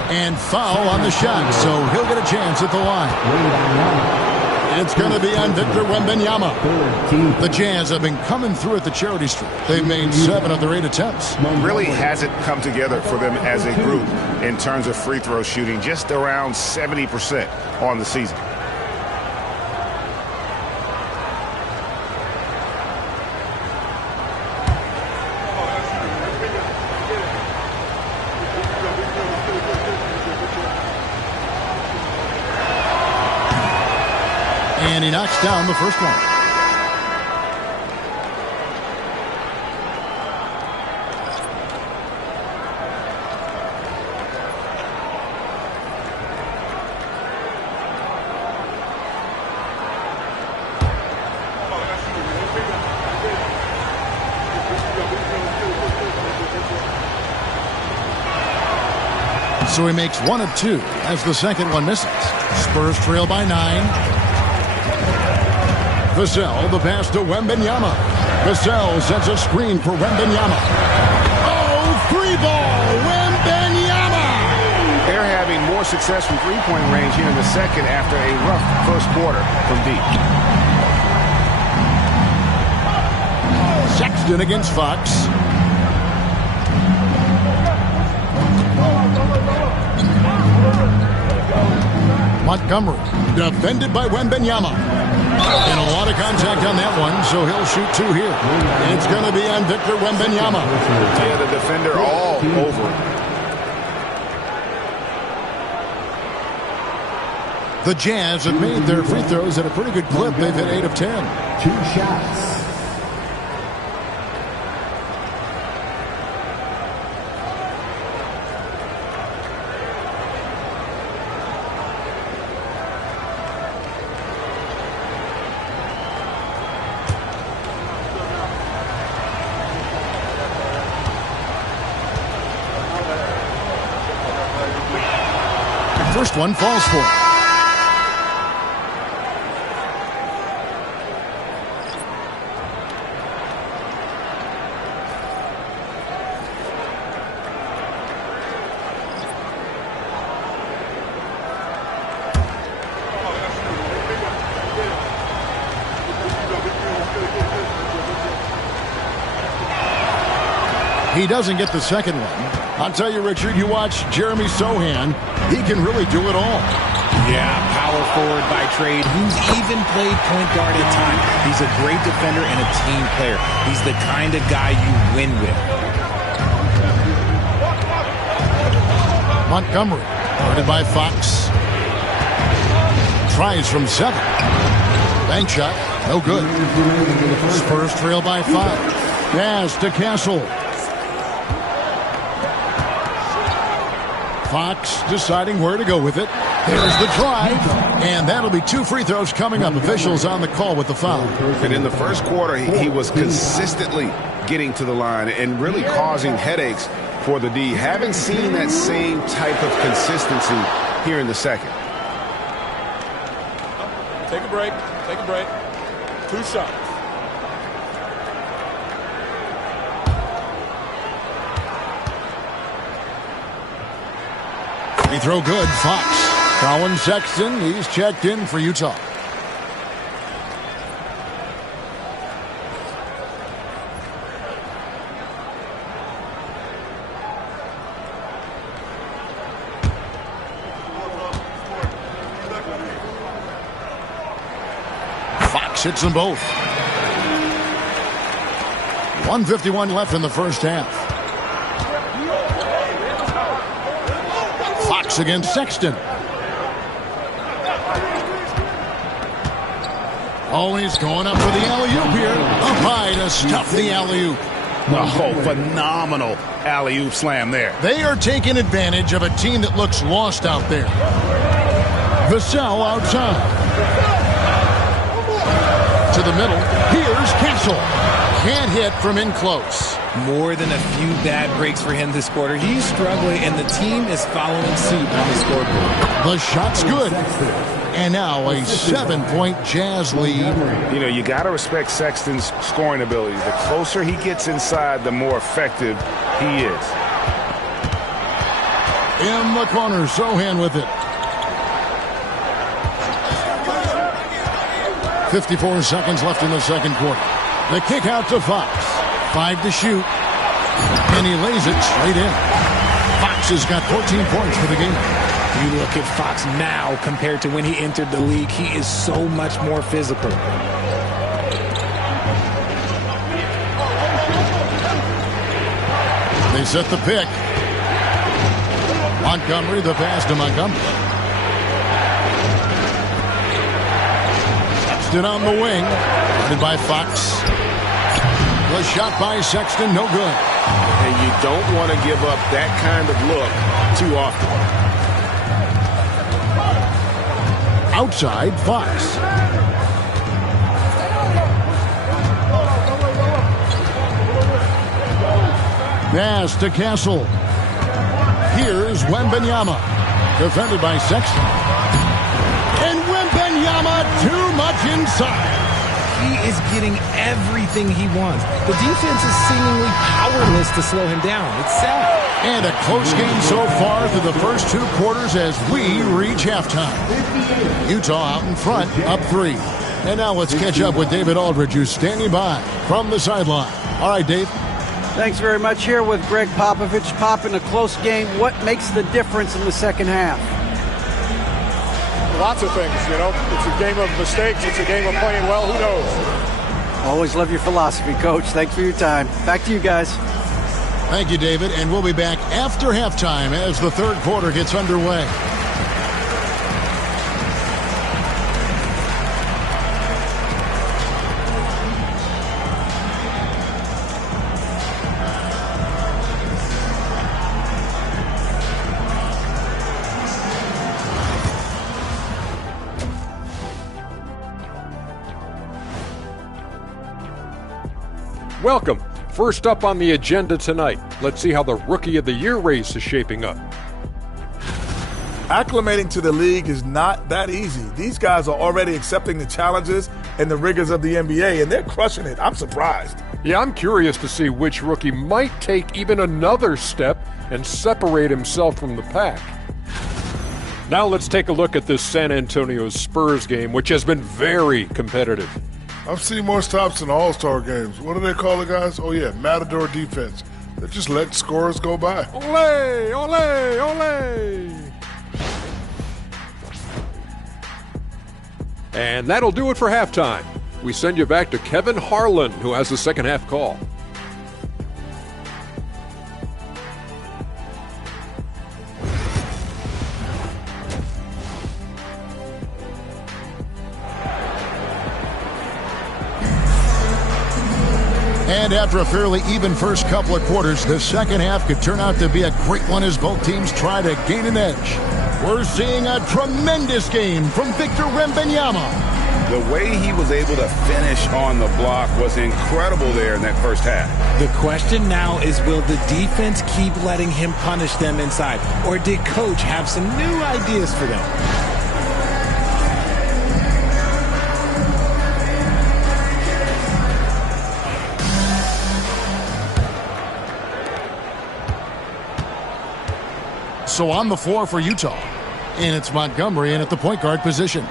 And foul on the shot, so he'll get a chance at the line. It's going to be on Victor Wembanyama. The Jazz have been coming through at the charity stripe. They've made 7 of their 8 attempts. Really hasn't come together for them as a group in terms of free throw shooting, just around 70% on the season. And he knocks down the first one. So he makes 1 of 2 as the second one misses. Spurs trail by 9. Vassell, the pass to Wembanyama. Vassell sets a screen for Wembanyama. Oh, free ball, Wembanyama! They're having more success from three-point range here in the second after a rough first quarter from deep. Sexton against Fox. Montgomery, defended by Wembanyama. And a lot of contact on that one, so he'll shoot 2 here. It's going to be on Victor Wembanyama. Yeah, the defender all over it. The Jazz have made their free throws at a pretty good clip. They've hit 8 of 10. 2 shots. First one falls for him. He doesn't get the second one. I'll tell you, Richard, you watch Jeremy Sohan, he can really do it all. Yeah, power forward by trade, who's even played point guard at times. He's a great defender and a team player. He's the kind of guy you win with. Montgomery, guarded by Fox. Tries from 7. Bank shot, no good. Spurs trail by 5. Pass to Castle. Fox deciding where to go with it. There's the drive, and that'll be 2 free throws coming up. Officials on the call with the foul. And in the first quarter, he was consistently getting to the line and really causing headaches for the D. Haven't seen that same type of consistency here in the second. Take a break. Take a break. 2 shots. Free throw good, Fox. Colin Sexton, he's checked in for Utah. Fox hits them both. 1:51 left in the first half. Fox against Sexton. Oh, he's going up for the alley-oop here. Up high to stuff the alley-oop. Oh, phenomenal alley-oop slam there. They are taking advantage of a team that looks lost out there. Vassell outside. To the middle. Here's Castle. Can't hit from in close. More than a few bad breaks for him this quarter. He's struggling, and the team is following suit on the scoreboard. The shot's good. And now a 7-point Jazz lead. You know, you got to respect Sexton's scoring ability. The closer he gets inside, the more effective he is. In the corner, Sohan with it. 54 seconds left in the second quarter. The kick out to Fox. 5 to shoot. And he lays it straight in. Fox has got 14 points for the game. You look at Fox now compared to when he entered the league. He is so much more physical. They set the pick. Montgomery, the pass to Montgomery. Sexton on the wing. Guarded by Fox. The shot by Sexton, no good. And you don't want to give up that kind of look too often. Outside, Fox. Pass to Castle. Here's Wembanyama. Defended by Sexton. And Wembanyama too much inside. He is getting everything he wants. The defense is seemingly powerless to slow him down. It's sad. And a close game so far through the first 2 quarters as we reach halftime. Utah out in front, up 3. And now let's catch up with David Aldridge, who's standing by from the sideline. All right, Dave. Thanks very much. Here with Greg Popovich. Pop, in a close game, what makes the difference in the second half? Lots of things, you know. It's a game of mistakes. It's a game of playing well. Who knows? Always love your philosophy, Coach. Thanks for your time. Back to you guys. Thank you, David. And we'll be back after halftime as the third quarter gets underway. Welcome. First up on the agenda tonight, let's see how the Rookie of the Year race is shaping up. Acclimating to the league is not that easy. These guys are already accepting the challenges and the rigors of the NBA, and they're crushing it. I'm surprised. Yeah, I'm curious to see which rookie might take even another step and separate himself from the pack. Now let's take a look at this San Antonio Spurs game, which has been very competitive. I've seen more stops in All-Star games. What do they call the guys? Oh, yeah, Matador defense. They just let scores go by. Ole, ole, ole. And that'll do it for halftime. We send you back to Kevin Harlan, who has the second half call. And after a fairly even first couple of quarters, the second half could turn out to be a great one as both teams try to gain an edge. We're seeing a tremendous game from Victor Wembanyama. The way he was able to finish on the block was incredible there in that first half. The question now is, will the defense keep letting him punish them inside? Or did Coach have some new ideas for them? So on the floor for Utah, and it's Montgomery in at the point guard position.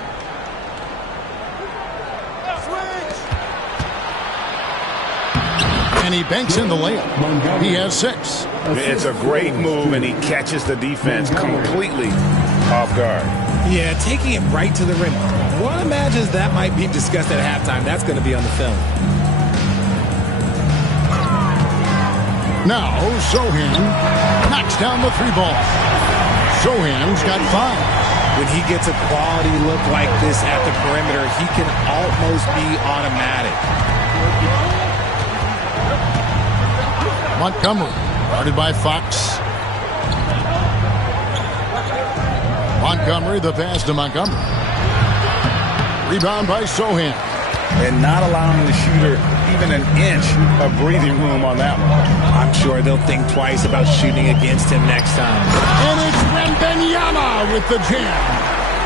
And he banks in the layup. He has 6. It's a great move, and he catches the defense completely off guard. Yeah, taking it right to the rim. One imagines that might be discussed at halftime. That's going to be on the film. Now, Sohan knocks down the 3 ball. Sohan's got 5. When he gets a quality look like this at the perimeter, he can almost be automatic. Montgomery, guarded by Fox. Montgomery, the pass to Montgomery. Rebound by Sohan. And not allowing the shooter even an inch of breathing room on that one. I'm sure they'll think twice about shooting against him next time. And it's Wembanyama with the jam.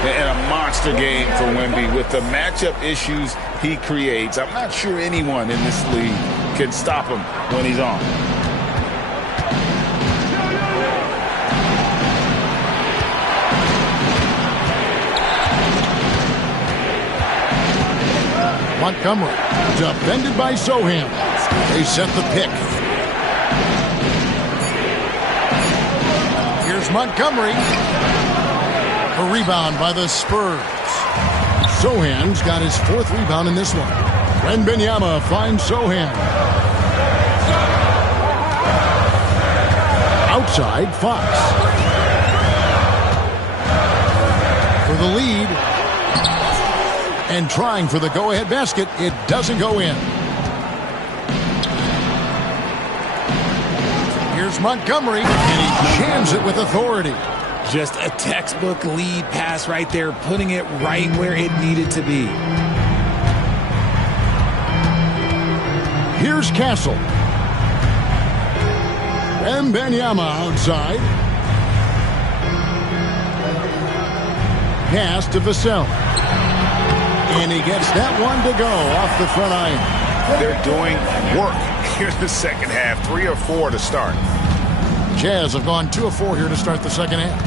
And a monster game for Wemby with the matchup issues he creates. I'm not sure anyone in this league can stop him when he's on. Montgomery, defended by Sohan. They set the pick. Here's Montgomery. A rebound by the Spurs. Sohan's got his 4th rebound in this one. Wembanyama finds Sohan. Outside, Fox. For the lead. And trying for the go-ahead basket. It doesn't go in. Here's Montgomery. And he jams it with authority. Just a textbook lead pass right there, putting it right where it needed to be. Here's Castle. Wembanyama outside. Pass to Vassell. And he gets that one to go off the front iron. They're doing work here in the second half. 3 or 4 to start. Jazz have gone 2 of 4 here to start the second half.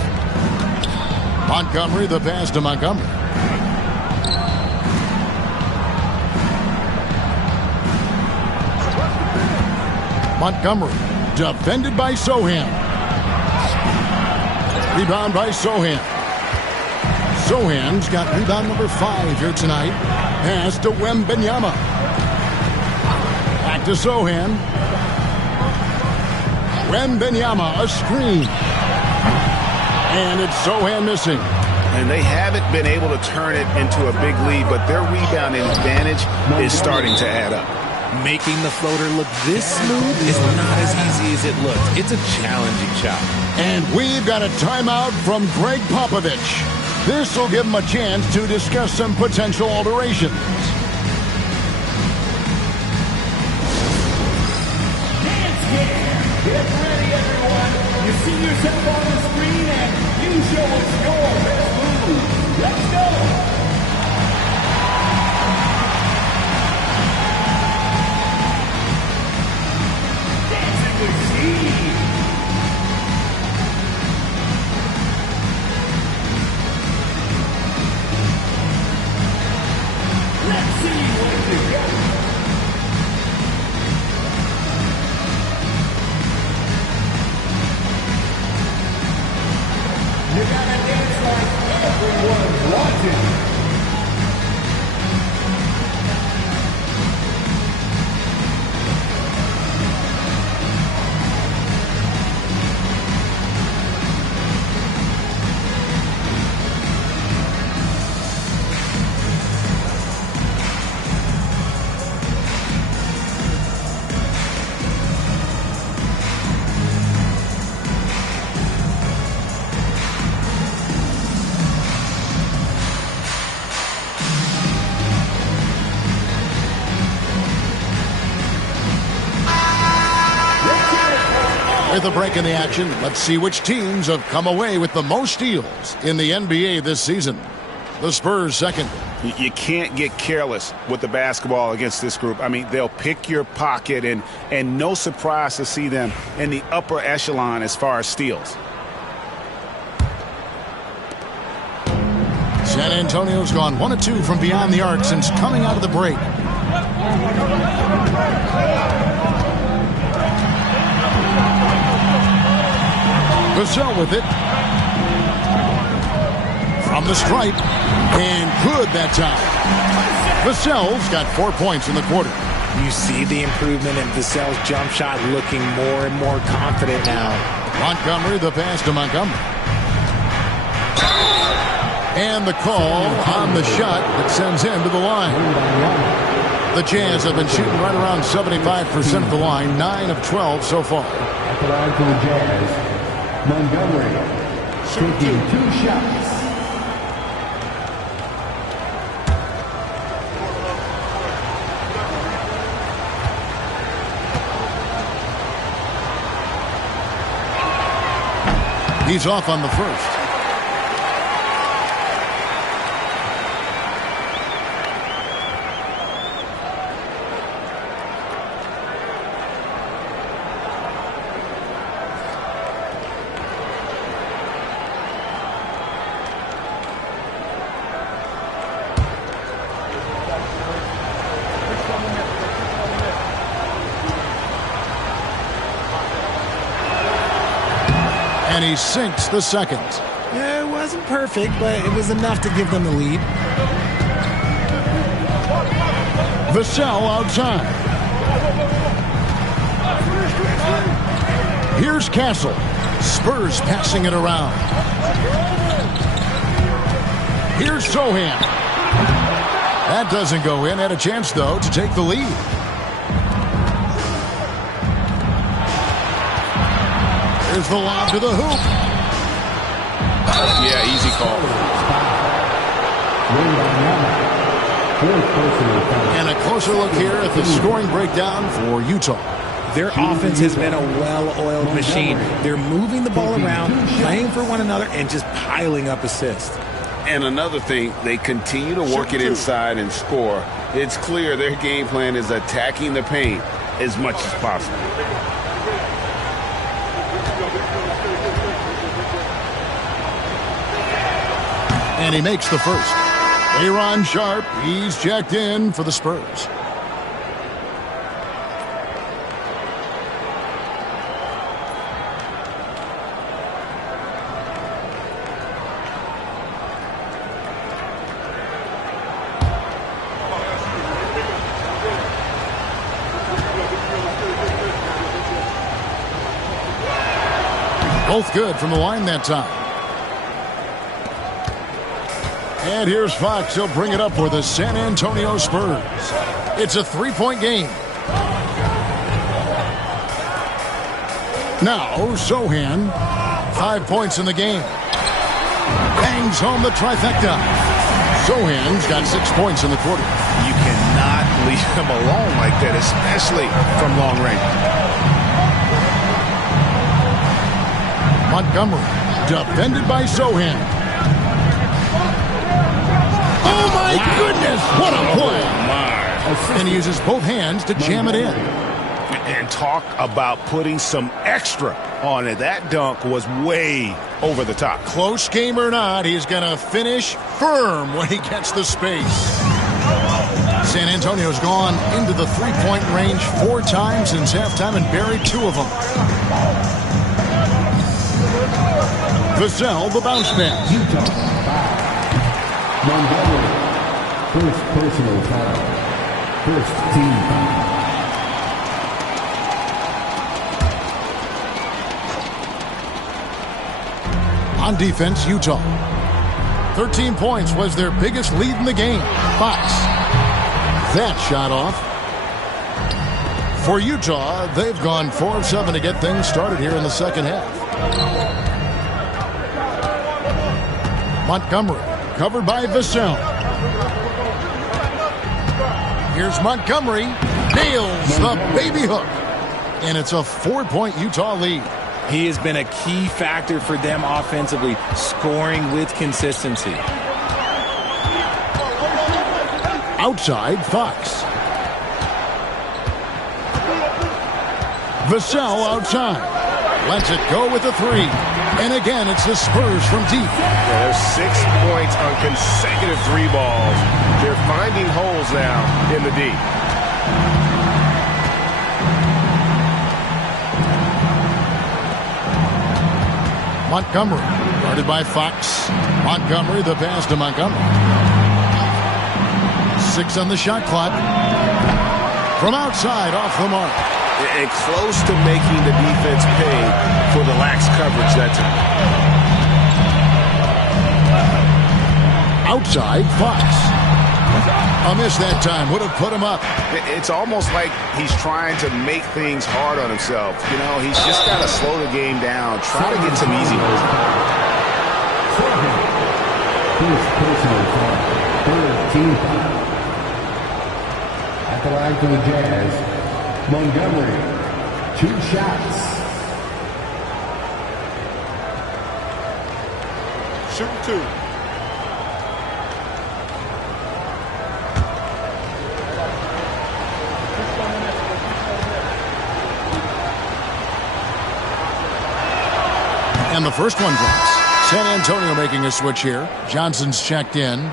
Montgomery, the pass to Montgomery. Montgomery, defended by Sohan. Rebound by Sohan. Sohan's got rebound number 5 here tonight. Pass to Wembanyama. Back to Sohan. Wembanyama, a screen. And it's Sohan missing. And they haven't been able to turn it into a big lead, but their rebounding advantage is starting to add up. Making the floater look this smooth is not as easy as it looks. It's a challenging shot. And we've got a timeout from Greg Popovich. This will give him a chance to discuss some potential alterations. Get ready, everyone. You see yourself on the screen and you show us your best move. Let's go. Dancing with Steve. Let's see what you got. You gotta dance like everyone's watching. With a break in the action, let's see which teams have come away with the most steals in the NBA this season. The Spurs second. You can't get careless with the basketball against this group. I mean, they'll pick your pocket, and no surprise to see them in the upper echelon as far as steals. San Antonio's gone 1 of 2 from beyond the arc since coming out of the break. Vassell with it. From the stripe. And good that time. Vassell's got 4 points in the quarter. You see the improvement in Vassell's jump shot, looking more and more confident now. Montgomery, the pass to Montgomery. And the call on the shot that sends him to the line. The Jazz have been shooting right around 75% of the line, 9 of 12 so far. At the line for the Jazz, Montgomery taking 2 shots. He's off on the first. And he sinks the second. Yeah, it wasn't perfect, but it was enough to give them the lead. Vassell outside. Here's Castle. Spurs passing it around. Here's Sohan. That doesn't go in. Had a chance, though, to take the lead. Here's the lob to the hoop. Yeah, easy call. And a closer look here at the scoring breakdown for Utah. Their offense has been a well-oiled machine. They're moving the ball around, playing for one another, and just piling up assists. And another thing, they continue to work it inside and score. It's clear their game plan is attacking the paint as much as possible. And he makes the first. Aaron Sharp, he's checked in for the Spurs. Both good from the line that time. And here's Fox. He'll bring it up for the San Antonio Spurs. It's a three-point game. Now, Sohan, 5 points in the game. Bangs home the trifecta. Sohan's got 6 points in the quarter. You cannot leave him alone like that, especially from long range. Montgomery, defended by Sohan. Oh, my goodness! What a play! And he uses both hands to jam it in. And talk about putting some extra on it. That dunk was way over the top. Close game or not, he's going to finish firm when he gets the space. San Antonio's gone into the three-point range 4 times since halftime and buried 2 of them. Vassell, the bounce pass. Montgomery, first personal foul. First team foul. On defense, Utah. 13 points was their biggest lead in the game. Fox. That shot off. For Utah, they've gone 4 of 7 to get things started here in the second half. Montgomery, covered by Vassell. Here's Montgomery, nails the baby hook. And it's a 4-point Utah lead. He has been a key factor for them offensively, scoring with consistency. Outside, Fox. Vassell outside. Lets it go with a 3. And again, it's the Spurs from deep. Yeah, there's 6 points on consecutive 3 balls. They're finding holes now in the D. Montgomery, guarded by Fox. Montgomery, the pass to Montgomery. 6 on the shot clock. From outside, off the mark. And close to making the defense pay for the lax coverage that time. Outside, Fox. A miss that time. Would have put him up. It's almost like he's trying to make things hard on himself. You know, he's just got to slow the game down. Try to get some easy ones. First personal foul. Third team foul. At the line for the Jazz, Montgomery, 2 shots. Shoot 2. And the first one drops. San Antonio making a switch here. Johnson's checked in.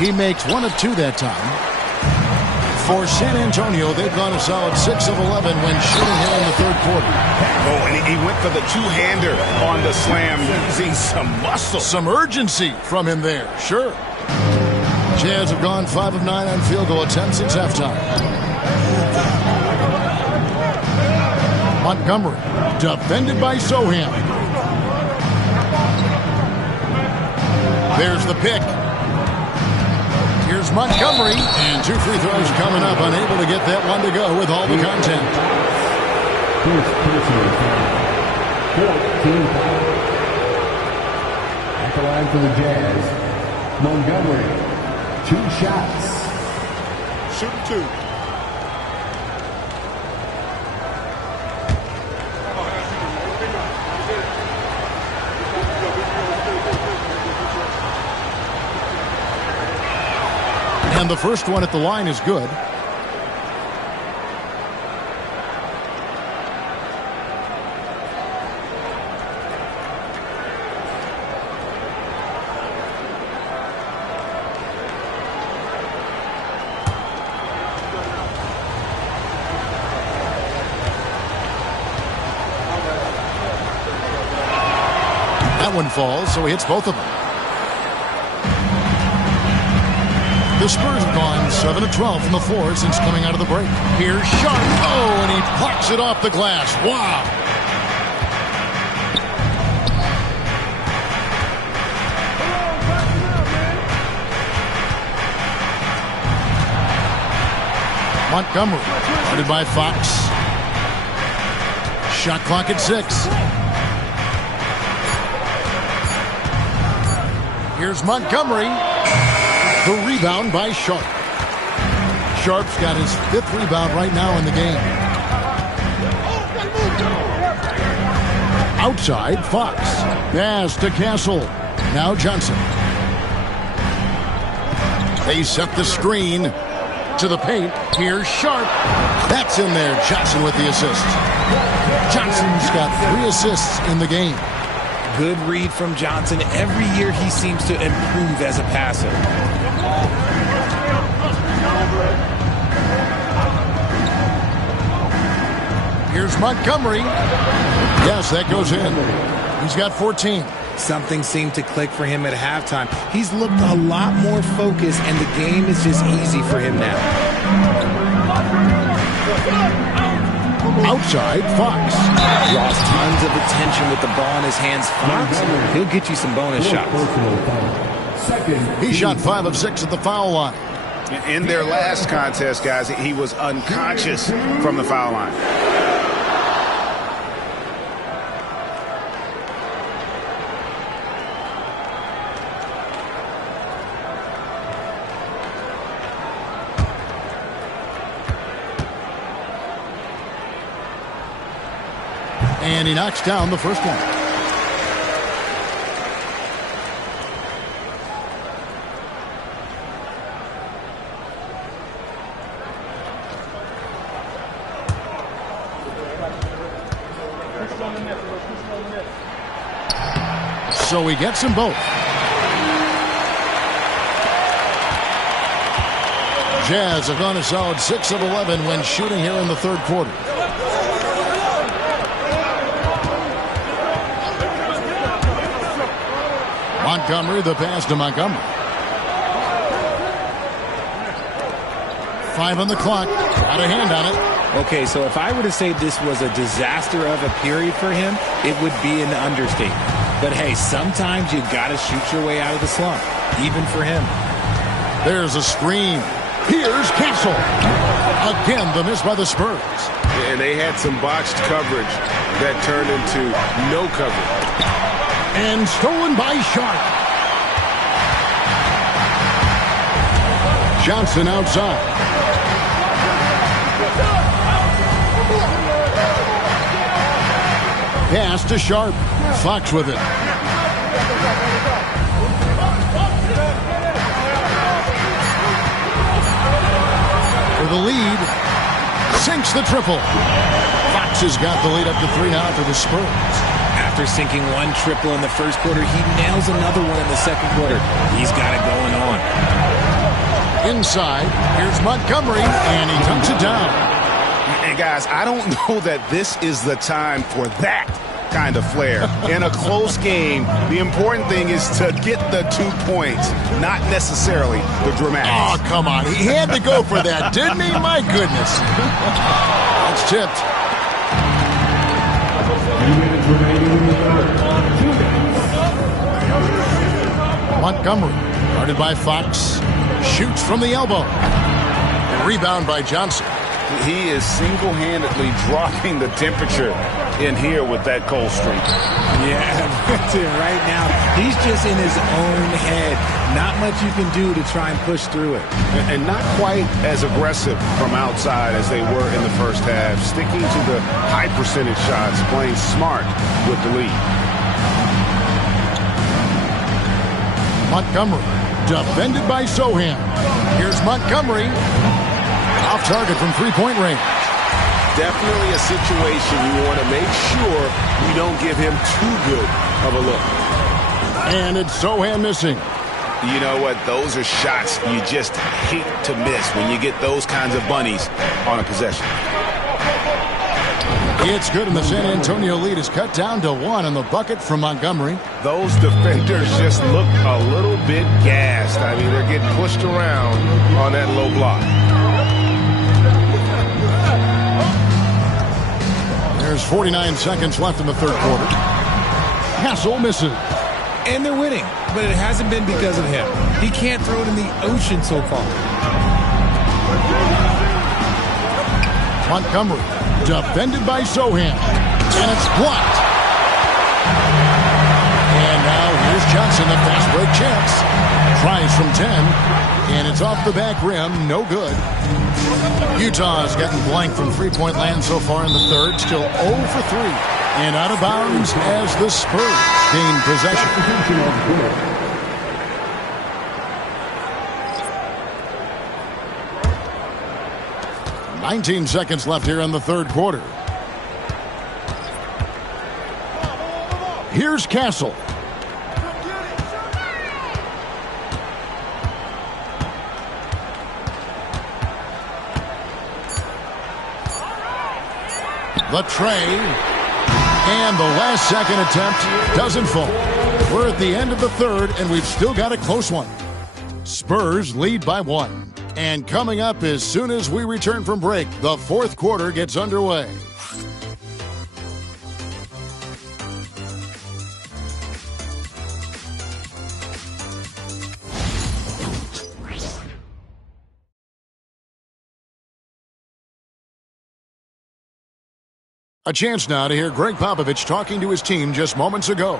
He makes 1 of 2 that time. For San Antonio, they've gone a solid 6 of 11 when shooting here in the third quarter. Oh, and he went for the two-hander on the slam, using some muscle. Some urgency from him there, sure. Jazz have gone 5 of 9 on field goal attempts since halftime. Montgomery, defended by Sohan. There's the pick. Here's Montgomery, and 2 free throws coming up, unable to get that one to go with all the content. At the line for the Jazz, Montgomery, 2 shots. Shooting 2. And the first one at the line is good. That one falls, so he hits both of them. The Spurs have gone 7 of 12 from the floor since coming out of the break. Here's Sharp. Oh, and he plucks it off the glass. Wow. Montgomery, guarded by Fox. Shot clock at 6. Here's Montgomery. The rebound by Sharp. Sharp's got his 5th rebound right now in the game. Outside, Fox. Pass to Castle. Now Johnson. They set the screen to the paint. Here's Sharp. That's in there. Johnson with the assist. Johnson's got 3 assists in the game. Good read from Johnson. Every year he seems to improve as a passer. Here's Montgomery. Yes, that goes in. He's got 14. Something seemed to click for him at halftime. He's looked a lot more focused, and the game is just easy for him now. Outside, Fox. Draws tons of attention with the ball in his hands. Fox, he'll get you some bonus shots. He shot 5 of 6 at the foul line. In their last contest, guys, he was unconscious from the foul line. And he knocks down the first one. So he gets them both. Jazz have gone a solid 6 of 11 when shooting here in the third quarter. Montgomery, the pass to Montgomery. 5 on the clock. Got a hand on it. Okay, so if I were to say this was a disaster of a period for him, it would be an understatement. But hey, sometimes you got to shoot your way out of the slump, even for him. There's a screen. Here's Castle. Again, the miss by the Spurs. And they had some boxed coverage that turned into no coverage. And stolen by Sharp. Johnson outside. Pass to Sharp. Fox with it. For the lead. Sinks the triple. Fox has got the lead up to 3 now for the Spurs. After sinking 1 triple in the first quarter, he nails another one in the second quarter. He's got it going on. Inside, here's Montgomery, and he dunks it down. And guys, I don't know that this is the time for that kind of flair. In a close game, the important thing is to get the 2 points, not necessarily the dramatics. Oh, come on. He had to go for that, didn't he? My goodness. It's tipped. Montgomery, guarded by Fox, shoots from the elbow. And rebound by Johnson. He is single-handedly dropping the temperature in here with that cold streak. Yeah, right now, he's just in his own head. Not much you can do to try and push through it. And not quite as aggressive from outside as they were in the first half. Sticking to the high percentage shots, playing smart with the lead. Montgomery, defended by Sohan. Here's Montgomery. Off target from three-point range. Definitely a situation you want to make sure you don't give him too good of a look. And it's Sohan missing. You know what? Those are shots you just hate to miss when you get those kinds of bunnies on a possession. It's good, and the San Antonio lead is cut down to 1 on the bucket from Montgomery. Those defenders just look a little bit gassed. I mean, they're getting pushed around on that low block. There's 49 seconds left in the third quarter. Hassel misses. And they're winning, but it hasn't been because of him. He can't throw it in the ocean so far. Montgomery, defended by Sohan. And it's blocked. And now here's Johnson, the fast break chance. Tries from 10. And it's off the back rim, no good. Utah has gotten blank from three-point land so far in the third, still 0 for 3. And out of bounds as the Spurs gain possession. 19 seconds left here in the third quarter. Here's Castle. The tray, and the last second attempt doesn't fall. We're at the end of the third, and we've still got a close one. Spurs lead by 1. And coming up as soon as we return from break, the fourth quarter gets underway. A chance now to hear Greg Popovich talking to his team just moments ago.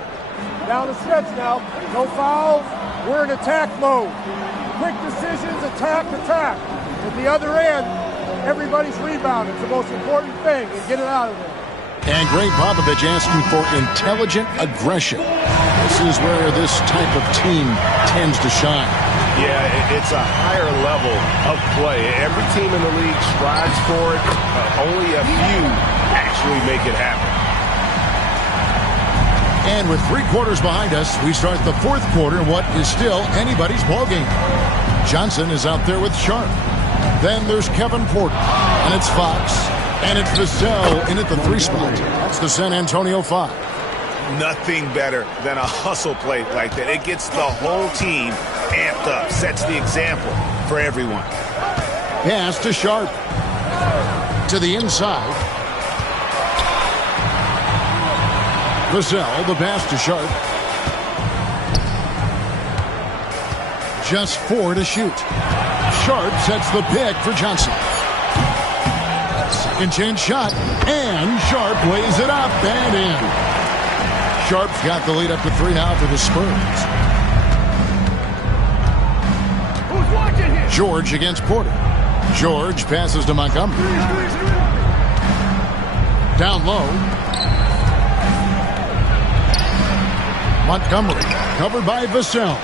Down the stretch now. No fouls. We're in attack mode. Quick decisions, attack. At the other end, everybody's rebounding. It's the most important thing, and get it out of there. And Greg Popovich asking for intelligent aggression. This is where this type of team tends to shine. Yeah, it's a higher level of play. Every team in the league strives for it. Only a few actually make it happen. And with 3 quarters behind us, we start the fourth quarter in what is still anybody's ballgame. Johnson is out there with Sharp. Then there's Kevin Porter. And it's Fox. And it's Vassell in at the 3 spot. That's the San Antonio 5. Nothing better than a hustle play like that. It gets the whole team amped up. Sets the example for everyone. Pass to Sharp. To the inside. Vassell, the pass to Sharp. Just 4 to shoot. Sharp sets the pick for Johnson. Second chance shot. And Sharp lays it up and in. Sharp's got the lead up to 3 now for the Spurs. Who's watching here? George against Porter. George passes to Montgomery. Down low. Montgomery covered by Vassell.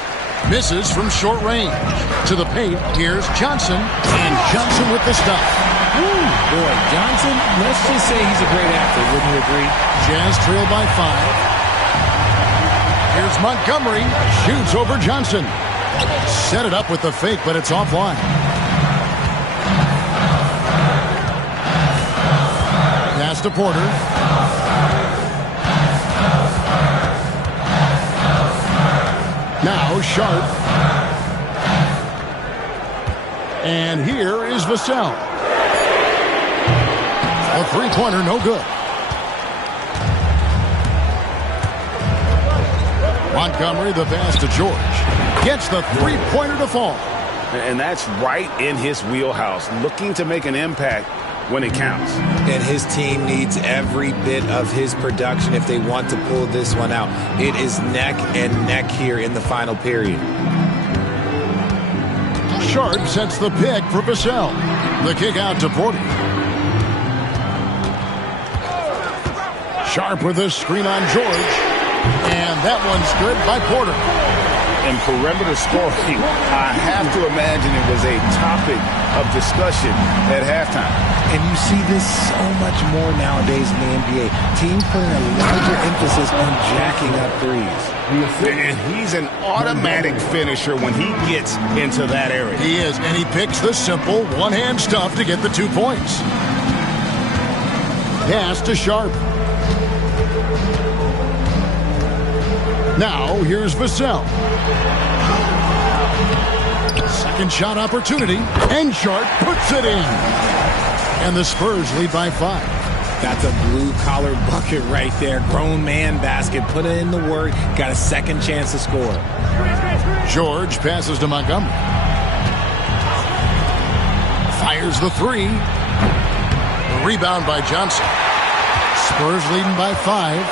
Misses from short range. To the paint, here's Johnson. And Johnson with the stop. Boy, Johnson, let's just say he's a great athlete, wouldn't you agree? Jazz trail by 5. Here's Montgomery. Shoots over Johnson. Set it up with the fake, but it's offline. Pass to Porter. Now Sharp. And here is Vassell. A three-pointer, no good. Montgomery, the pass to George. Gets the three-pointer to fall. And that's right in his wheelhouse, looking to make an impact when it counts. And his team needs every bit of his production if they want to pull this one out. It is neck and neck here in the final period. Sharp sets the pick for Vassell. The kick out to Porter. Sharp with a screen on George. And that one's good by Porter. And perimeter scoring, I have to imagine it was a topic of discussion at halftime. And you see this so much more nowadays in the NBA. Teams putting a larger emphasis on jacking up threes. And he's an automatic finisher when he gets into that area. He is, and he picks the simple one-hand stuff to get the 2 points. Pass to Sharp. Now, here's Vassell. Second shot opportunity, and Sharp puts it in. And the Spurs lead by 5. That's a blue-collar bucket right there. Grown man basket. Put in the work. Got a second chance to score. George passes to Montgomery. Fires the three. The rebound by Johnson. Spurs leading by 5.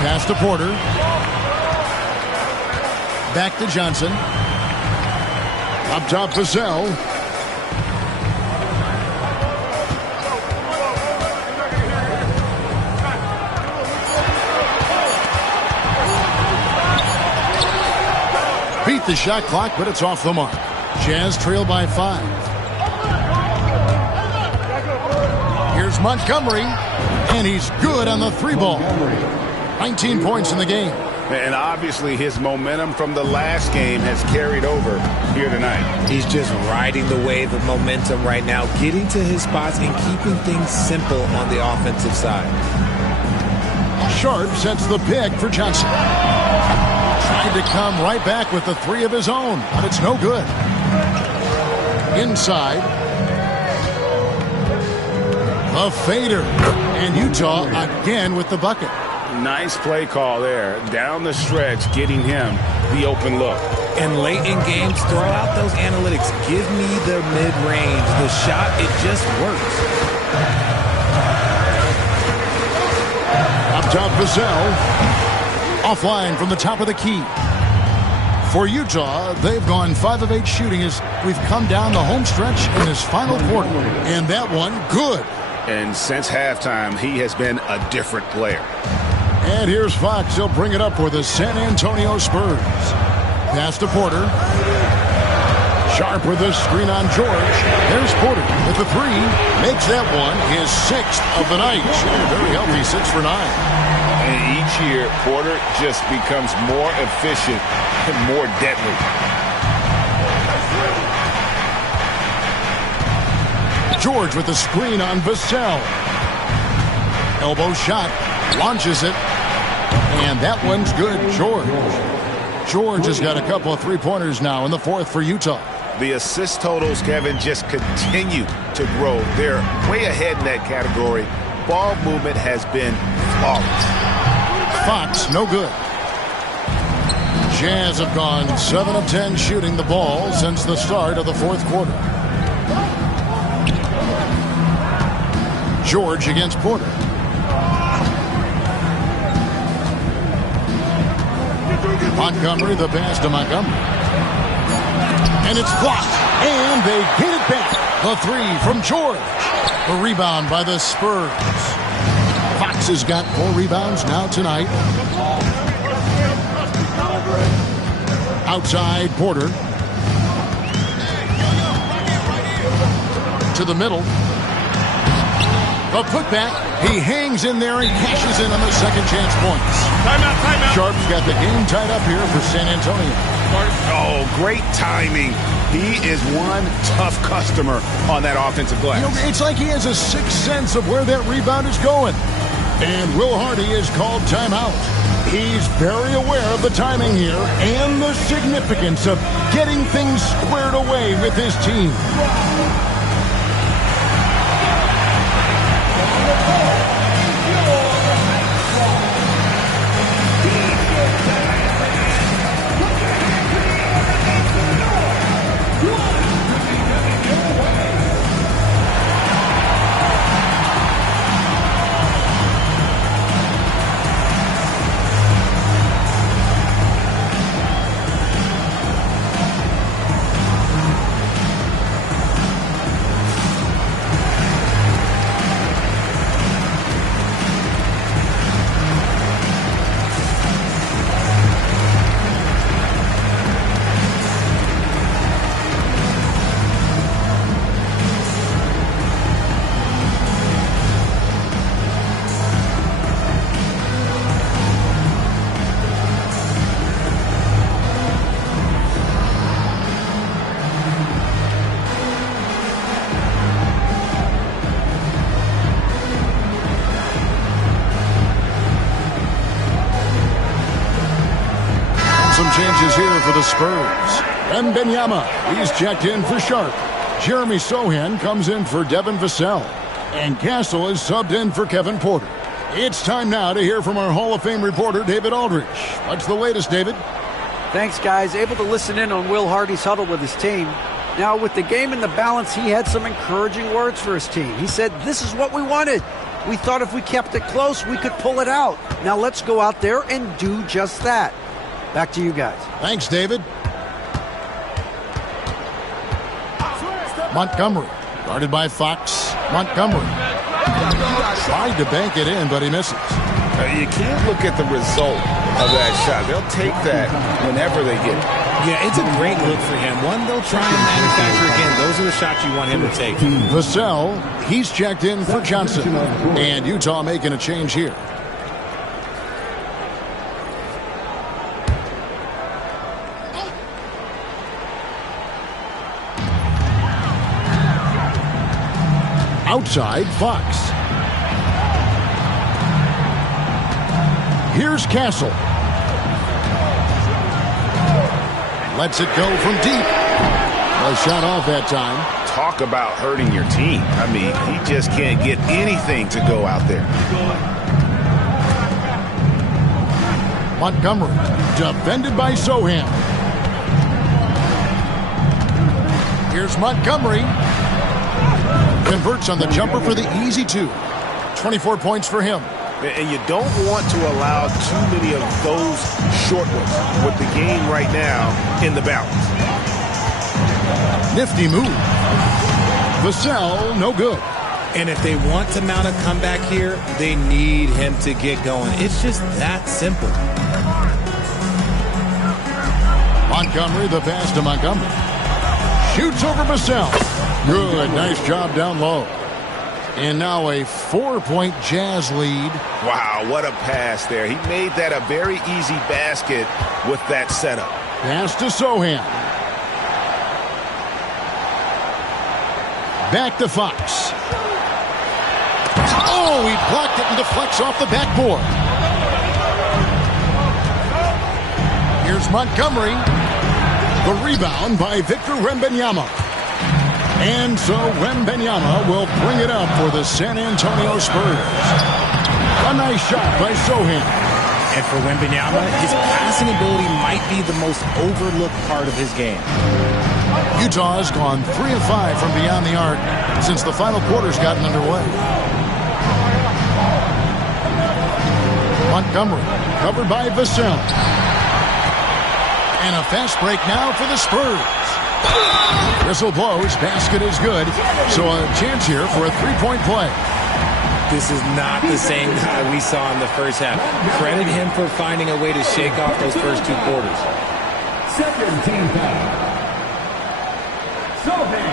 Pass to Porter. Back to Johnson. Up top, Vassell. Beat the shot clock, but it's off the mark. Jazz trail by 5. Here's Montgomery, and he's good on the 3-ball. 19 points in the game. And obviously his momentum from the last game has carried over here tonight. He's just riding the wave of momentum right now, getting to his spots and keeping things simple on the offensive side. Sharp sets the pick for Johnson. Tried to come right back with the 3 of his own, but it's no good. Inside. A fader. And Utah again with the bucket. Nice play call there. Down the stretch, getting him the open look. And late in games, throw out those analytics. Give me the mid-range. The shot, it just works. Up top, Vassell. Offline from the top of the key. For Utah, they've gone 5 of 8 shooting as we've come down the home stretch in this final quarter. And that one, good. And since halftime, he has been a different player. And here's Fox. He'll bring it up for the San Antonio Spurs. Pass to Porter. Sharp with a screen on George. There's Porter with the 3. Makes that one his 6th of the night. Very healthy, 6 for 9. And each year, Porter just becomes more efficient and more deadly. George with the screen on Vassell. Elbow shot. Launches it. And that one's good. George has got a couple of 3-pointers now in the 4th for Utah. The assist totals, Kevin, just continue to grow. They're way ahead in that category. Ball movement has been flawless. Fox, no good. Jazz have gone 7 of 10 shooting the ball since the start of the 4th quarter. George against Porter. Montgomery, the pass to Montgomery. And it's blocked. And they get it back. The 3 from George. The rebound by the Spurs. Fox has got 4 rebounds now tonight. Outside Porter. To the middle. A putback. He hangs in there and cashes in on the second chance points. Timeout. Sharp's got the game tied up here for San Antonio. Oh, great timing. He is one tough customer on that offensive glass. You know, it's like he has a sixth sense of where that rebound is going. And Will Hardy is called timeout. He's very aware of the timing here and the significance of getting things squared away with his team. Some changes here for the Spurs. Wembanyama, he's checked in for Sharp. Jeremy Sohan comes in for Devin Vassell. And Castle is subbed in for Kevin Porter. It's time now to hear from our Hall of Fame reporter, David Aldridge. What's the latest, David? Thanks, guys. Able to listen in on Will Hardy's huddle with his team. Now, with the game in the balance, he had some encouraging words for his team. He said, "This is what we wanted. We thought if we kept it close, we could pull it out. Now let's go out there and do just that." Back to you guys. Thanks, David. Montgomery, guarded by Fox. Montgomery tried to bank it in, but he misses. You can't look at the result of that shot. They'll take that whenever they get it. Yeah, it's a great look for him. One, they'll try and manufacture again. Those are the shots you want him to take. Vassell, he's checked in for Johnson. And Utah making a change here. Outside, Fox. Here's Castle. Lets it go from deep. A shot off that time. Talk about hurting your team. I mean, he just can't get anything to go out there. Montgomery, defended by Sohan. Here's Montgomery. Converts on the jumper for the easy two. 24 points for him. And you don't want to allow too many of those short ones with the game right now in the balance. Nifty move. Vassell, no good. And if they want to mount a comeback here, they need him to get going. It's just that simple. Montgomery, the pass to Montgomery. Shoots over Vassell. Good, nice job down low. And now a 4-point Jazz lead. Wow, what a pass there. He made that a very easy basket with that setup. Pass to Sohan. Back to Fox. Oh, he blocked it and deflects off the backboard. Here's Montgomery. The rebound by Victor Wembanyama. And so Wembanyama will bring it up for the San Antonio Spurs. A nice shot by Sohan. And for Wembanyama, his passing ability might be the most overlooked part of his game. Utah has gone 3 of 5 from beyond the arc since the final quarter's gotten underway. Montgomery, covered by Vassell. And a fast break now for the Spurs. Whistle blows, basket is good, so a chance here for a 3-point play. This is not the same guy we saw in the first half. Credit him for finding a way to shake off those first 2 quarters. Second team foul. Sohan,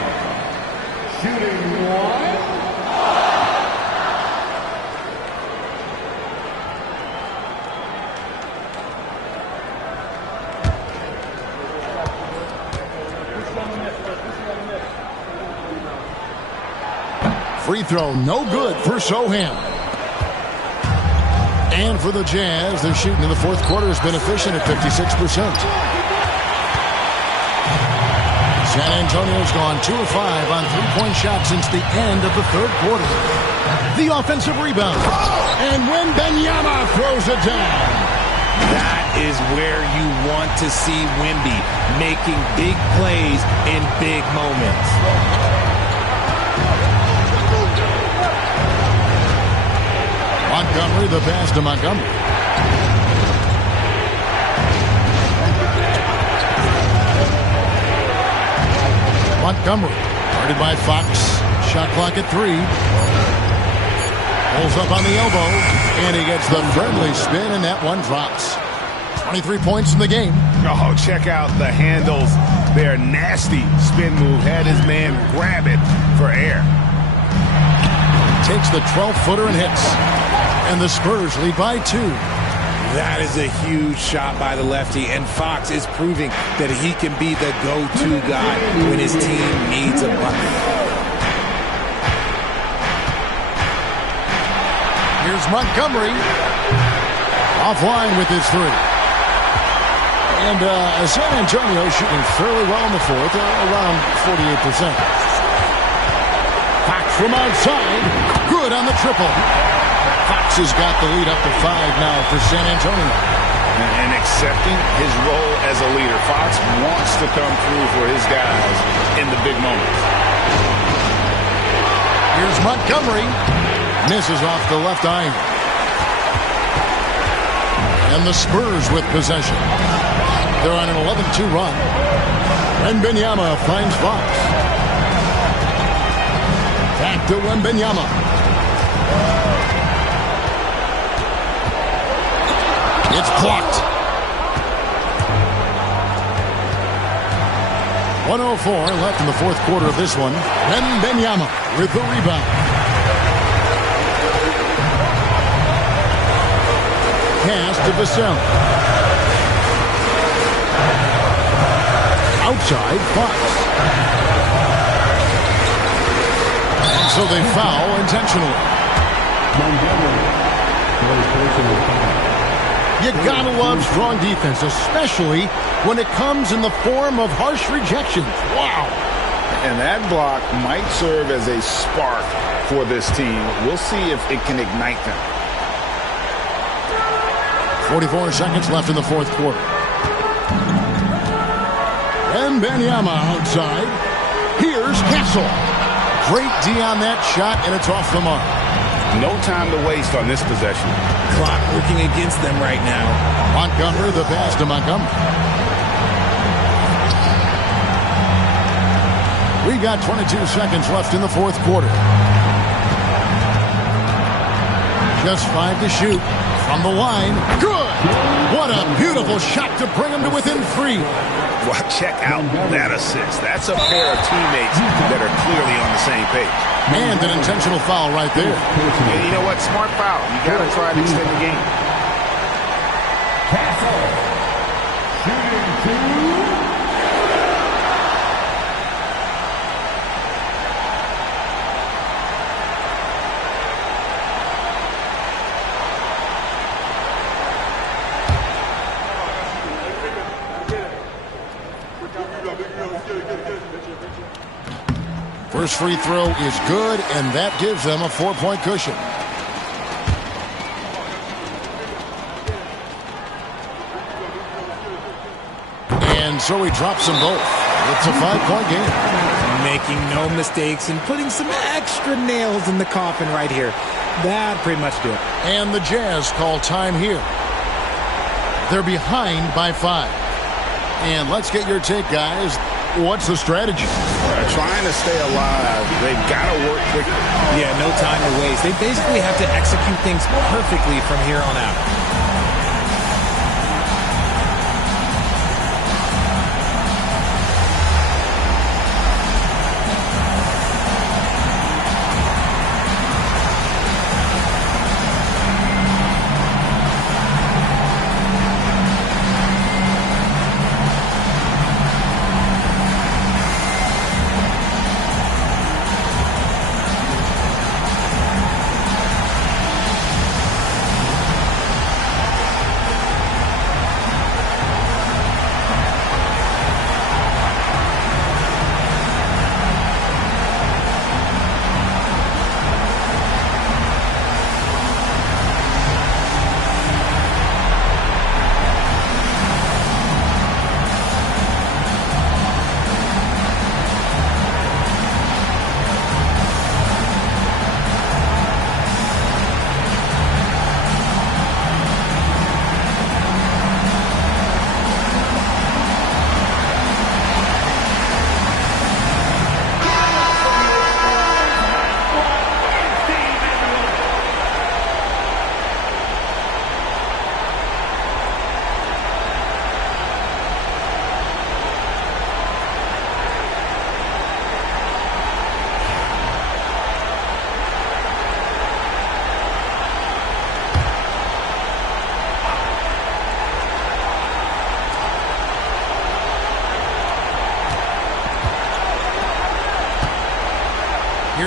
shooting 1. free throw, no good for Sohan. And for the Jazz, their shooting in the fourth quarter has been efficient at 56%. San Antonio's gone 2 of 5 on three-point shots since the end of the third quarter. The offensive rebound. And Wembanyama throws it down. That is where you want to see Wemby making big plays in big moments. Montgomery, the pass to Montgomery. Montgomery, guarded by Fox. Shot clock at 3. Pulls up on the elbow, and he gets the friendly spin, and that one drops. 23 points in the game. Oh, check out the handles. Their nasty spin move had his man grab it for air. Takes the 12-footer and hits. And the Spurs lead by 2. That is a huge shot by the lefty, and Fox is proving that he can be the go-to guy when his team needs a bucket. Here's Montgomery. Offline with his 3. And San Antonio shooting fairly well in the fourth, around 48%. Fox from outside. Good on the triple. Fox has got the lead up to 5 now for San Antonio. And accepting his role as a leader. Fox wants to come through for his guys in the big moments. Here's Montgomery. Misses off the left iron. And the Spurs with possession. They're on an 11-2 run. Wembanyama finds Fox. Back to Wembanyama. It's blocked. 1:04 left in the fourth quarter of this one. Wembanyama with the rebound. Pass to Vassell. Outside Fox. And so they foul intentionally. You gotta love strong defense, especially when it comes in the form of harsh rejections. Wow. And that block might serve as a spark for this team. We'll see if it can ignite them. 44 seconds left in the fourth quarter. Wembanyama outside. Here's Castle. Great D on that shot, and it's off the mark. No time to waste on this possession. Clock working against them right now. Montgomery, the pass to Montgomery. We got 22 seconds left in the fourth quarter. Just 5 to shoot. From the line. Good! What a beautiful shot to bring him to within 3. Well, check out that assist. That's a pair of teammates that are clearly on the same page. And an intentional foul right there. And you know what? Smart foul. You got to try to extend the game. Castle. Shooting 2. First free throw is good, and that gives them a 4-point cushion. And so he drops them both. It's a 5-point game. Making no mistakes and putting some extra nails in the coffin right here. That pretty much do it. And the Jazz call time here. They're behind by 5. And let's get your take, guys. What's the strategy? Trying to stay alive. They've got to work quickly. Yeah, no time to waste. They basically have to execute things perfectly from here on out.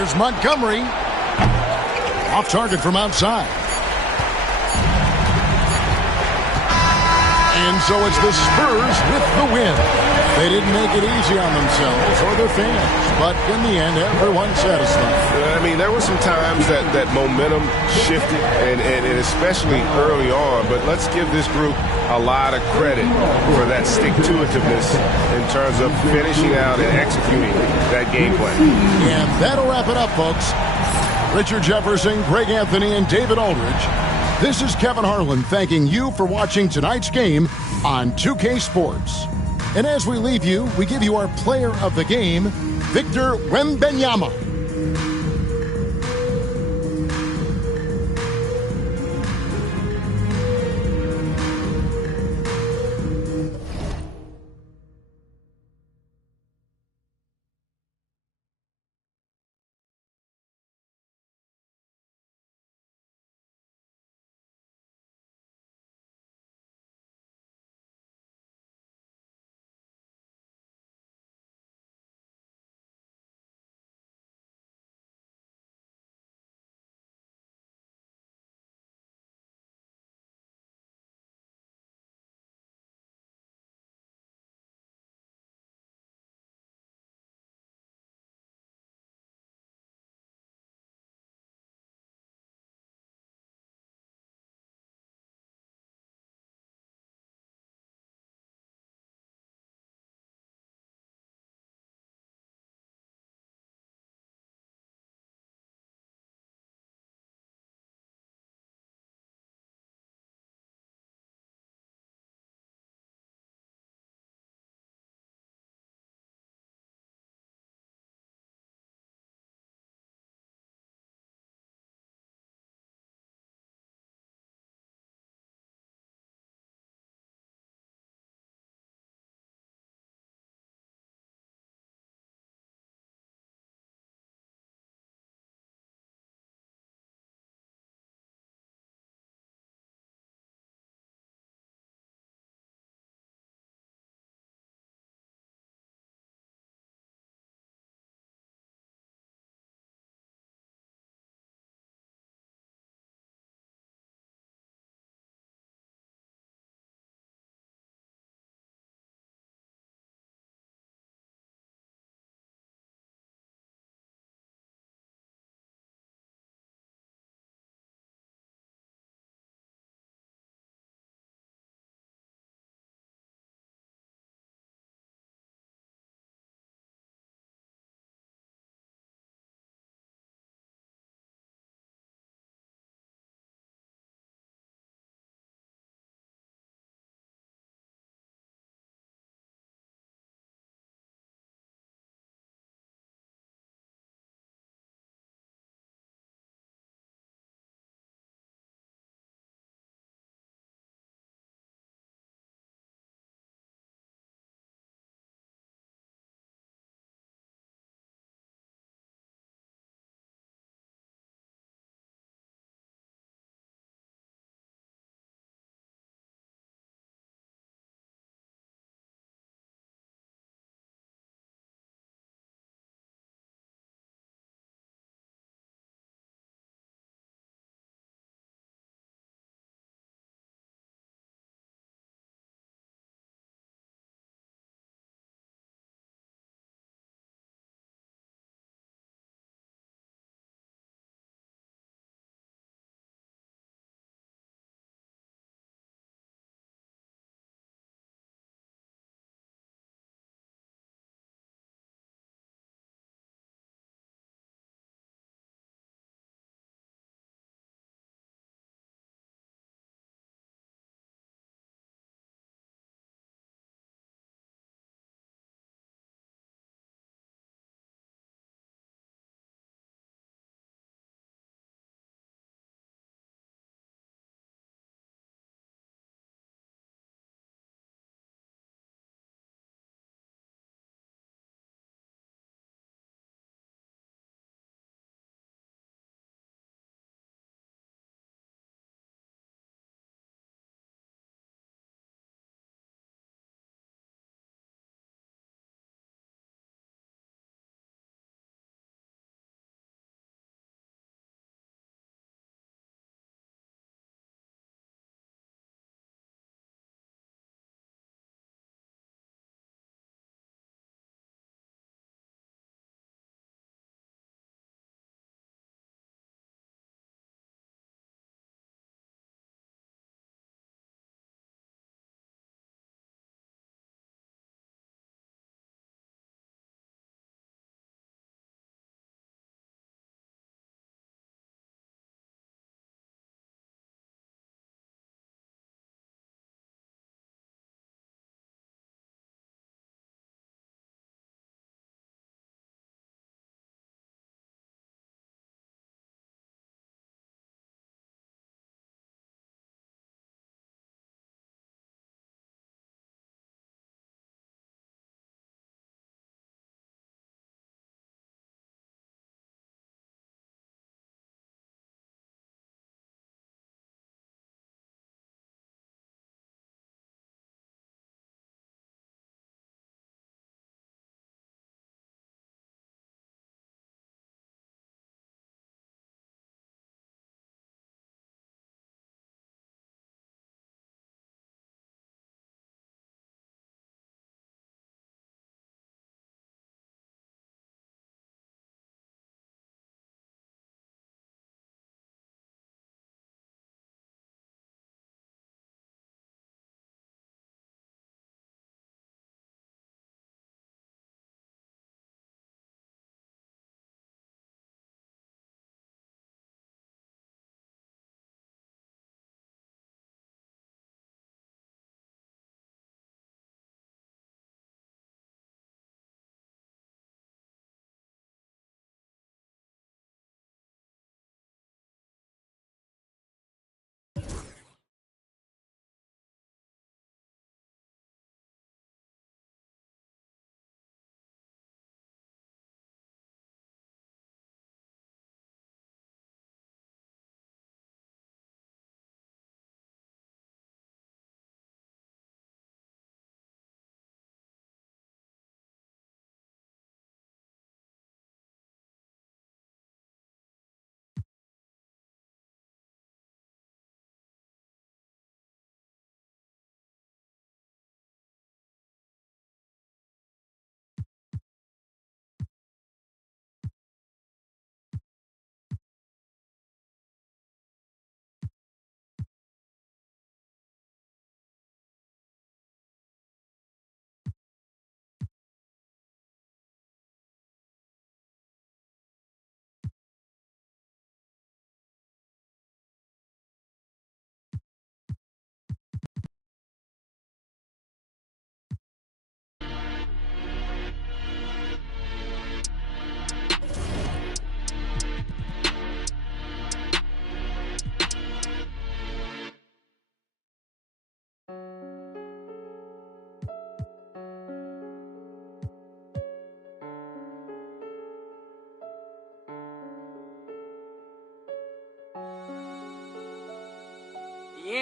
Here's Montgomery. Off target from outside. And so it's the Spurs with the win. They didn't make it easy on themselves or their fans, but in the end, everyone's satisfied. I mean, there were some times that momentum shifted, and especially early on, but let's give this group a lot of credit for that stick-to-itiveness in terms of finishing out and executing that game plan. And that'll wrap it up, folks. Richard Jefferson, Greg Anthony, and David Aldridge. This is Kevin Harlan thanking you for watching tonight's game on 2K Sports. And as we leave you, we give you our player of the game, Victor Wembanyama.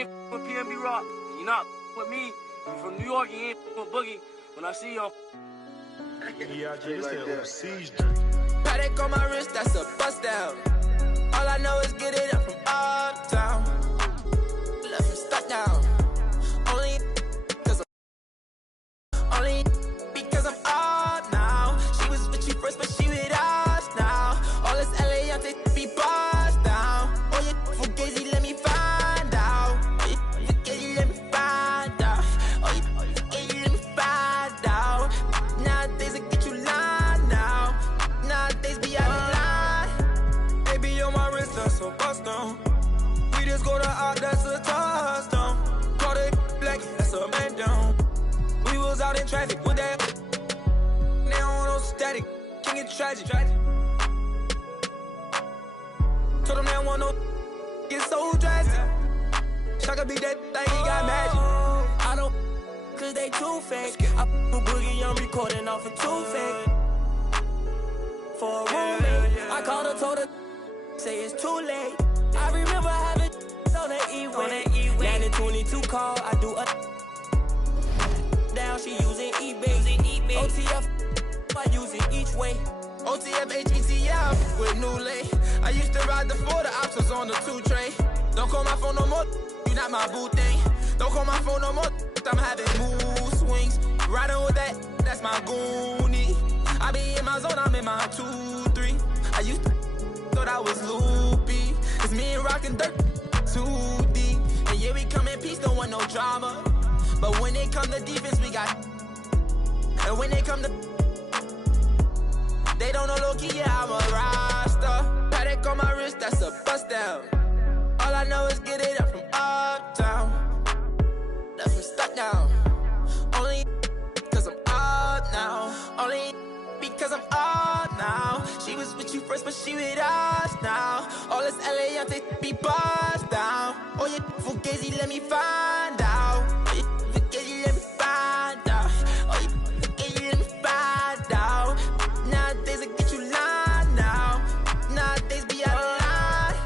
ain't with PNB Rock, you not with me. You from New York, you ain't with Boogie. When I see you, Yeah, this like that siege drink. Paddock on my wrist, that's a bust down. All I know is get it up from uptown. Left him stuck down. Only because I'm up now. She was with you first, but she with us now. All this LA, be buzzed down. Oh, you fugazi, let me find out. Oh, you fugazi, let me find out. Oh, you fugazi, let me find out. Nowadays, I get you lying now. Nowadays, be out of line. Baby, on my wrist, that's a bust down. We just go to out, that's a touchdown. Call it black, that's a man down. We was out in traffic with that. Now no static, king it tragic. Told them they want no get so drastic. Shaka be that thing, he got magic. I don't, cause they too fake. I put Boogie, I'm recording off of too fake. For a roommate, I called her, told her, say it's too late. I remember having on the E-way. 922 call, I do a down, she using eBay. OTF, I use it each way. OTF, HETF, with new lay. I used to ride the 4, the ops was on the 2 tray. Don't call my phone no more, you not my boo thing. Don't call my phone no more, I'm having mood swings. Riding with that, that's my goonie. I be in my zone, I'm in my 2-3. I used to thought I was loopy. It's me and Rockin' Dirt, 2D. And yeah, we come in peace, don't want no drama. But when they come to defense, we got. And when they come to. They don't know low-key, yeah, I'm a roster. Paddock on my wrist, that's a bust down. All I know is get it up from uptown. Left him stuck down. Only because I'm up now. Only because I'm up now. She was with you first, but she with us now. All this LA, be buzzed down. Oh, you fugazi, let me find out. Oh, you fugazi, let me find out. Oh, you fugazi, let me find out. Nowadays, I get you lying now. Nowadays, be out of line.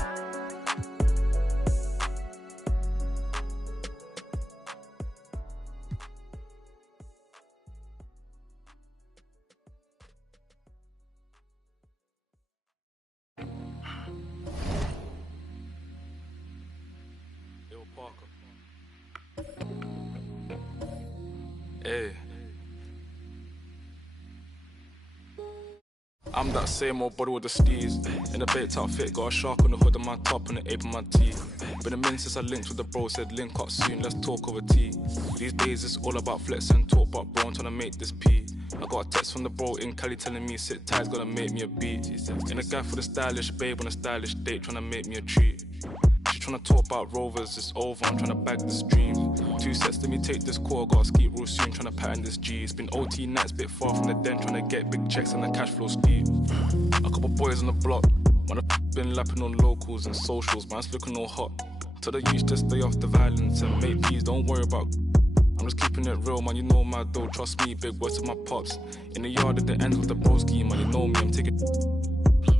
Yo, Parker. Hey. I'm that same old body with the steez. In a baked outfit, got a shark on the hood of my top and an ape on my teeth. Been a minute since I linked with the bro, said link up soon, let's talk over tea. These days it's all about flex and talk, but bro, I'm trying to make this P. I got a text from the bro in Cali telling me sit tight, gonna make me a beat. In a guy for the stylish babe on a stylish date, trying to make me a treat. She tryna talk about rovers, it's over, I'm tryna bag this dream. 2 sets, let me take this call, gotta ski real soon, tryna pattern this G. It's been OT nights, bit far from the den, tryna get big checks and the cash flow steep. A couple boys on the block, man, I've been lapping on locals and socials, man's looking all hot. Tell the youth to stay off the violence and make peace, don't worry about. I'm just keeping it real, man, you know my dough, trust me, big words to my pops. In the yard at the end with the broski, man, you know me, I'm taking.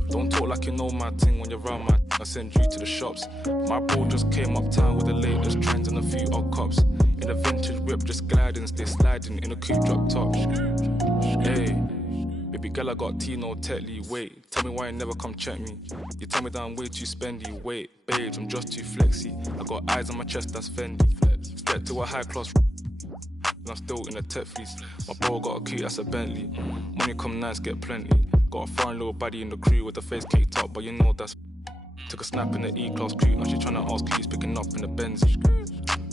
Don't talk like you know my thing when you're around my I send you to the shops. My bro just came uptown with the latest trends and a few odd cops. In a vintage whip, just gliding, stay sliding in a coupe drop top. Hey, baby girl, I got Tino Tetley. Wait, tell me why you never come check me. You tell me that I'm way too spendy. Wait, babes, I'm just too flexy. I got eyes on my chest, that's Fendi. Get to a high class. I'm still in a tech fleece. My bro got a key, that's a Bentley. Money come nice, get plenty. Got a foreign little baddie in the crew with the face caked up, but you know that's. Took a snap in the E-class crew, now she tryna ask keys picking up in the Benzie.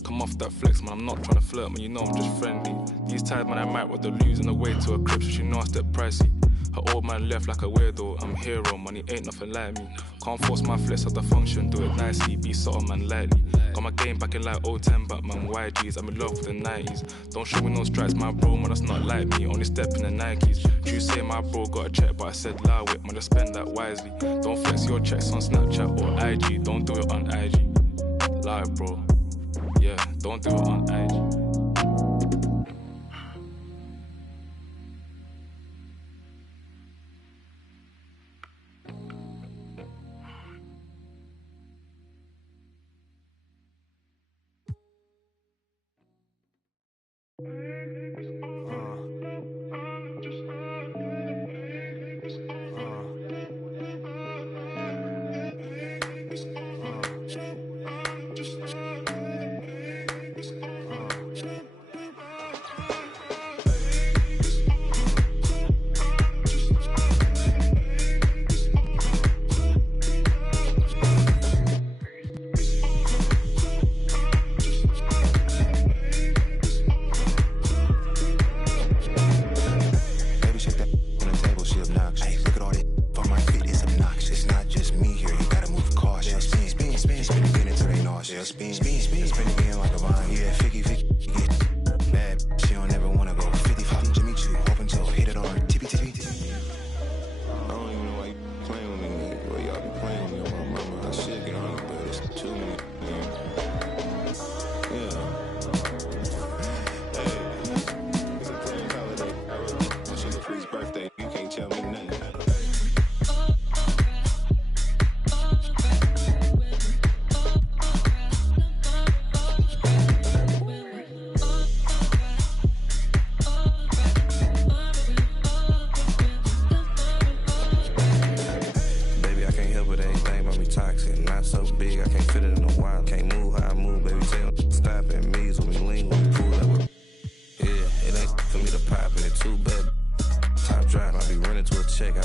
Come off that flex, man, I'm not tryna flirt, man, you know I'm just friendly. These times, man, I might rather lose on the way to a crib, so she know I step pricey. Her old man left like a weirdo, I'm hero, man, he ain't nothing like me. Can't force my flex at the function, do it nicely, be subtle, man, lightly. Got my game back in like 010, but man, YGs, I'm in love with the 90s. Don't show me no stripes, my bro, man, that's not like me, only step in the Nikes. True say my bro got a check, but I said allow it, man, just spend that wisely. Don't flex your checks on Snapchat or IG, don't do it on IG. Lie, bro, yeah, don't do it on IG.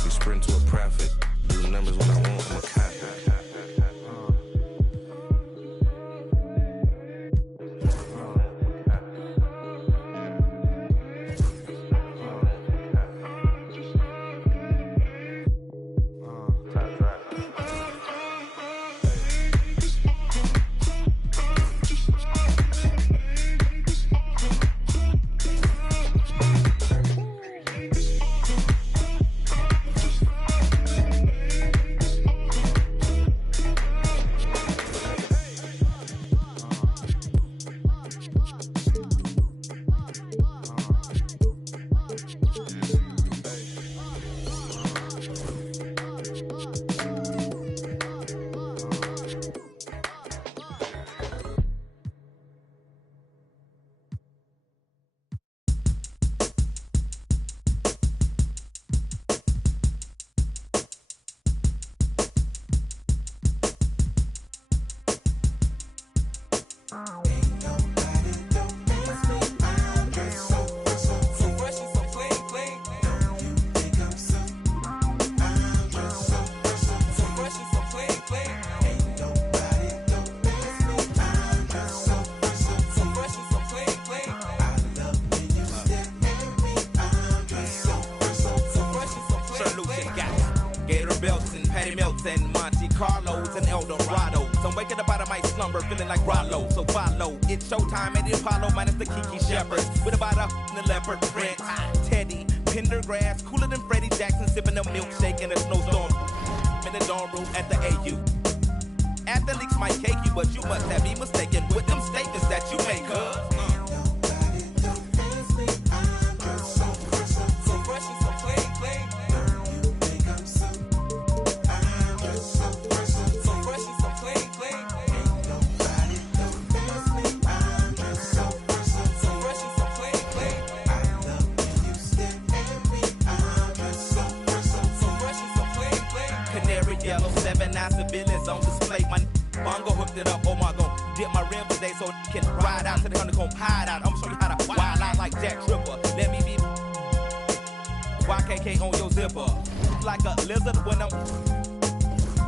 athlete, sprint to a profit. Do numbers when I want, I'm a cop. and Monte Carlos and El Dorado. So I'm waking up out of my slumber feeling like Rollo. So follow, it's showtime at the Apollo minus the Kiki Shepherds. With about a the leopard print. Teddy, Pendergrass, cooler than Freddie Jackson, sipping a milkshake in a snowstorm. In the dorm room at the AU. Athletes might cake you, but you must have me mistaken with them statements that you make, civilians on display. My bongo hooked it up. Oh my god, dip my rim today so can ride out to the honeycomb hide out. I'm show you how to wild out like Jack Tripper. Let me be YKK on your zipper. Like a lizard when I'm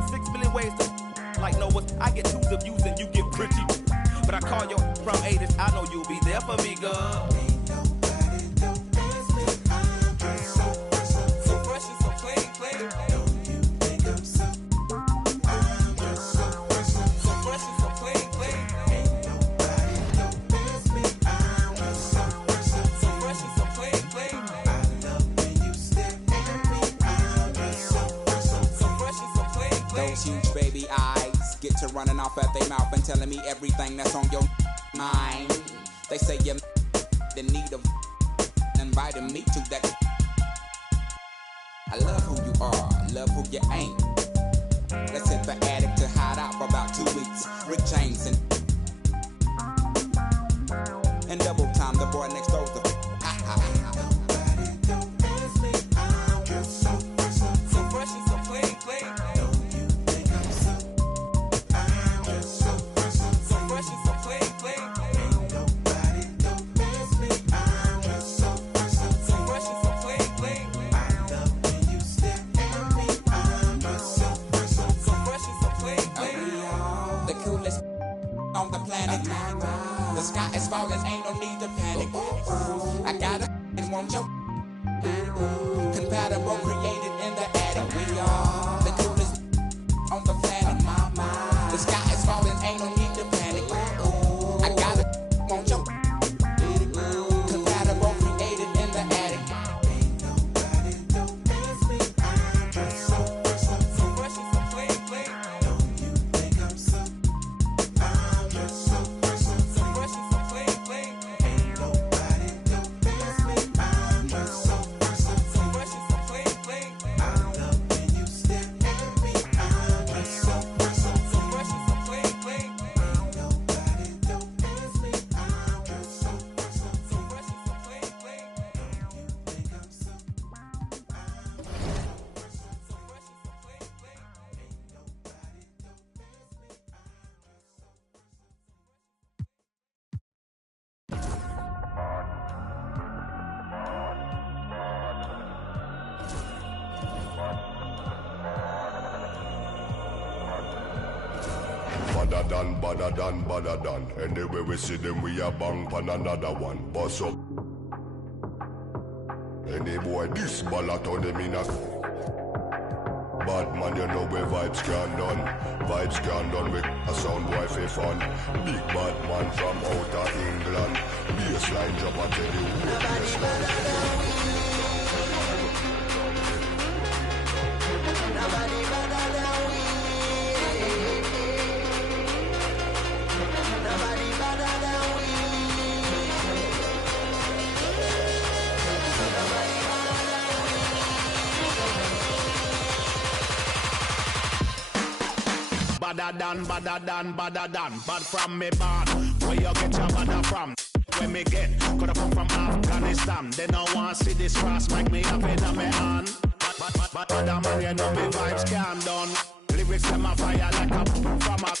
6 million ways to like Noah. I get 2 of views and you get pretty. But I call you from 80s. I know you'll be there for me, girl. Huge baby eyes get to running off at their mouth and telling me everything that's on your mind. They say you're in need of inviting me to that. I love who you are, love who you ain't. Let's hit the attic to hide out for about 2 weeks. Rick James and double time, the boy next door's the the sky is falling, ain't no need to panic. I got a want your compatible, created in the attic. We are the coolest on the planet. The sky is falling, ain't no need to panic. I got a want your compatible, created in the attic. badder than. Anyway we see them, we a bang pan another one. Boss up. Any boy this ballot on them in a bad man, you know where vibes can done. Vibes can done with a sound boy for fun. Big bad man from outer England. Bassline drop and tell you who bassline. Nobody better than we. Nobody better than we. Badder than, bad from me born. Where you get your badder from? Where me get? Coulda come from Afghanistan. They no want see this cross, make me have it on me hand. Badder man, you know me vibes can done. Lyrics them a fire like a from a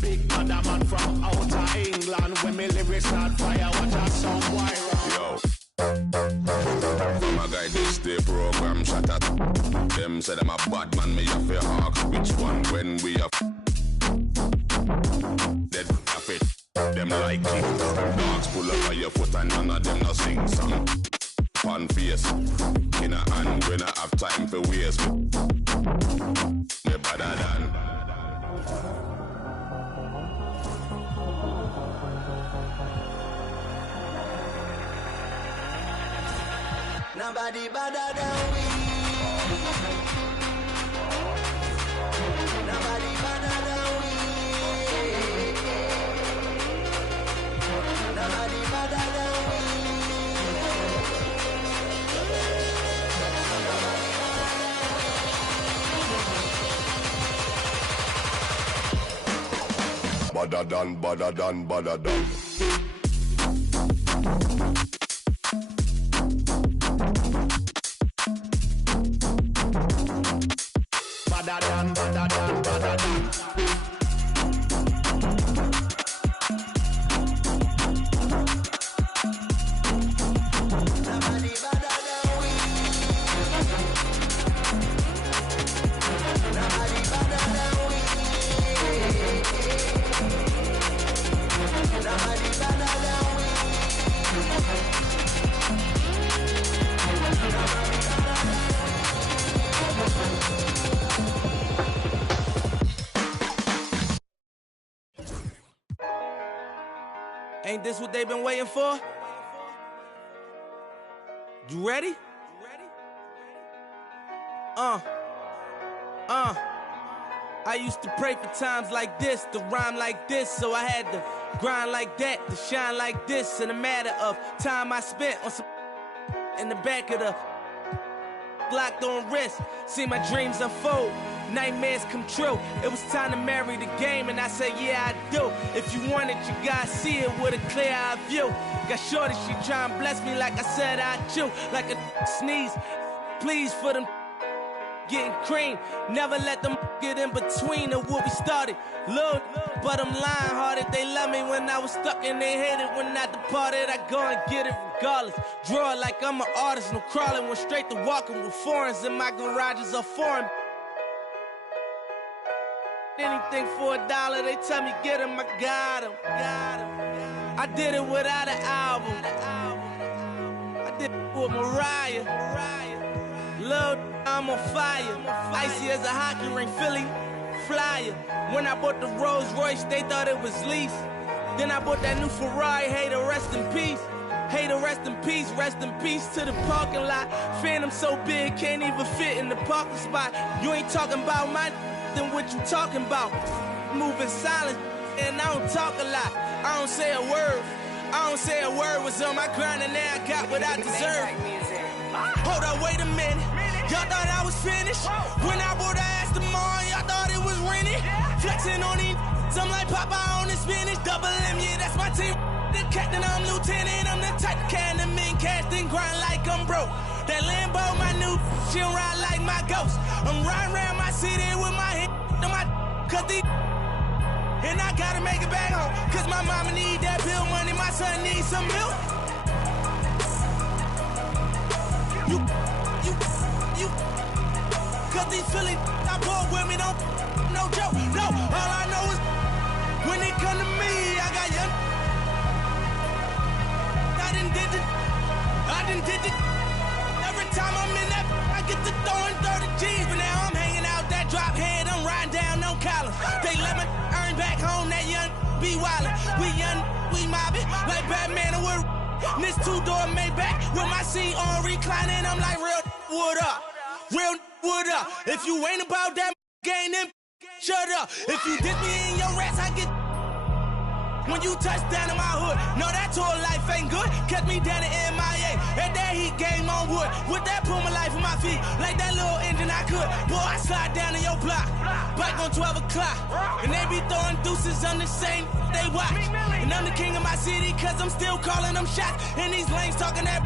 big badder man from outer England. When me lyrics start fire, watch a song wire. Yo. My guy this day program shut up. Them say them a bad man, me have a hawk. Which one when we have dead have it. Them like it. Dogs pull up on your foot and none of them no sing song. One face in a hand when I have time for waste. Me better than. Nobody better than we. Nobody better than we. Nobody better than we. Badder than. Ain't this what they've been waiting for? You ready? I used to pray for times like this, to rhyme like this, so I had to grind like that, to shine like this. In a matter of time I spent on some in the back of the locked on wrist, see my dreams unfold, nightmares come true. It was time to marry the game, and I said, yeah, I do. If you want it, you gotta see it with a clear eye view. Got shorty, she try and bless me like I said I chew, like a sneeze. Please for them getting cream, never let them get in between of what we started. Lord, but I'm lying hearted. They love me when I was stuck and they hated when I departed. I go and get it regardless. Draw it like I'm an artist, no crawling. Went straight to walking with foreigns in my garages are foreign. Anything for $1, they tell me get him, I got him. I did it without an album. I did it with Mariah. Lord, I'm on fire. Icy as a hockey ring, Philly flyer. When I bought the Rolls Royce, they thought it was lease. Then I bought that new Ferrari, hey, to rest in peace. Hey, to rest in peace to the parking lot. Phantom so big, can't even fit in the parking spot. You ain't talking about my then what you talking about? Moving silent, and I don't talk a lot. I don't say a word. I don't say a word. Was on my grind and now I got what I deserve. Hold up, wait a minute. Y'all thought I was finished. When I bought the Aston Martin, y'all thought it was rented. Flexing on these, I'm like Popeye on the spinach. Double M, yeah, that's my team. The captain, I'm lieutenant. I'm the type of can the men cast and grind like I'm broke. That Lambo, my new, she'll ride like my ghost. I'm riding around my city with my head on my cause these and I gotta make it back home. Cause my mama need that bill money, my son needs some milk. You, cause these Philly I bought with me don't no joke. No, all I know is When it come to me, I got young. I done did it. Every time I'm in that, I get to throwing 30 G's. But now I'm hanging out that drop head. I'm riding down no collar. They let me earn back home that young be wildin'. We young, we mobbin' like Batman and we're this two-door Maybach with my seat on reclining. I'm like, real wood up. Real wood up. If you ain't about that game, then shut up. If you dip me in your rats, I get when you touch down in my hood. No, that tour life ain't good. Catch me down in MIA. At that heat game on wood. With that Puma life on my feet. Like that little engine I could. Boy, I slide down in your block. Bike on 12 o'clock. And they be throwing deuces on the same they watch. And I'm the king of my city cause I'm still calling them shots. And these lanes talking that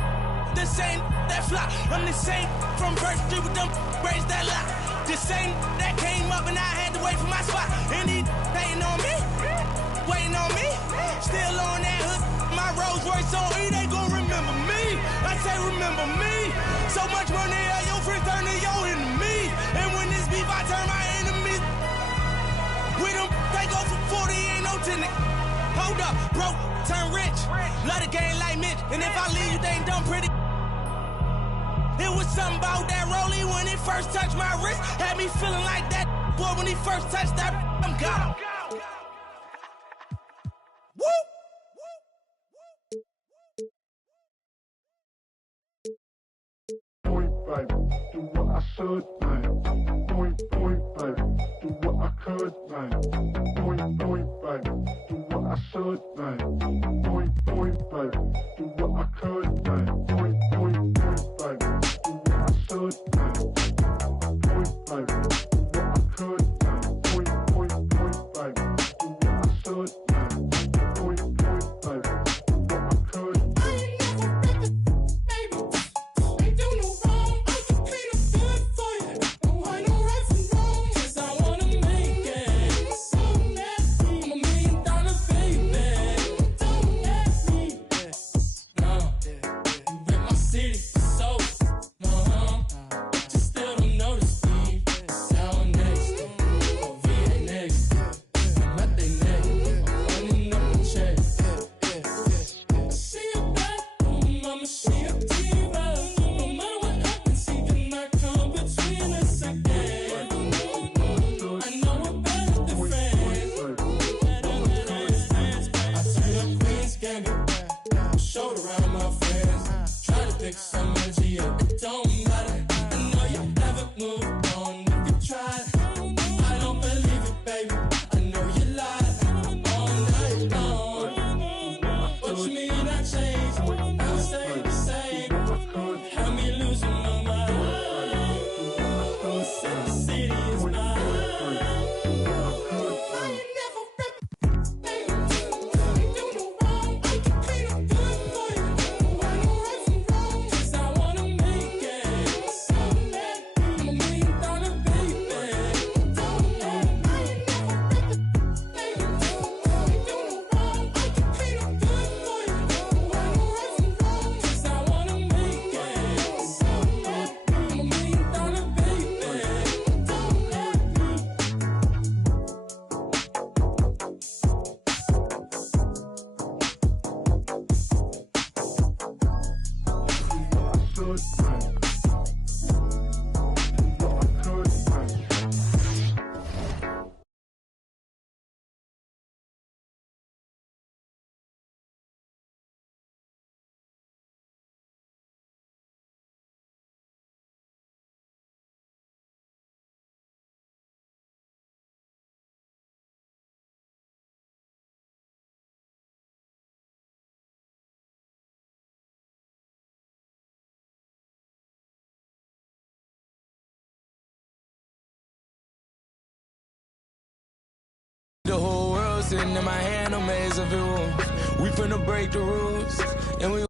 the same that flop. I'm the same from Birch Street with them braids that lock. The same that came up and I had to wait for my spot. And he hating on me. Waiting on me, still on that hood. My Rolls Royce on E, they gon' remember me. I say remember me. So much money at your friends turn to your enemies. And when this beef, I turn my enemies. With them, they go for 40, ain't no tenant. Hold up, broke, turn rich. Love the game like Mitch. And if I leave you, they ain't done pretty. It was something about that rollie when it first touched my wrist. Had me feeling like that boy when he first touched that. I'm gone. Woo! Point, baby, do what I should, man. Point, baby, do what I could, man. Point, baby, do what I should, man. Point, baby, do what I could, man. Point, baby, do what I should, man. Point, baby, do what I could, man. Point, baby, do what I should, man. The whole world sitting in my hand, no maze of it rules. We finna break the rules, and we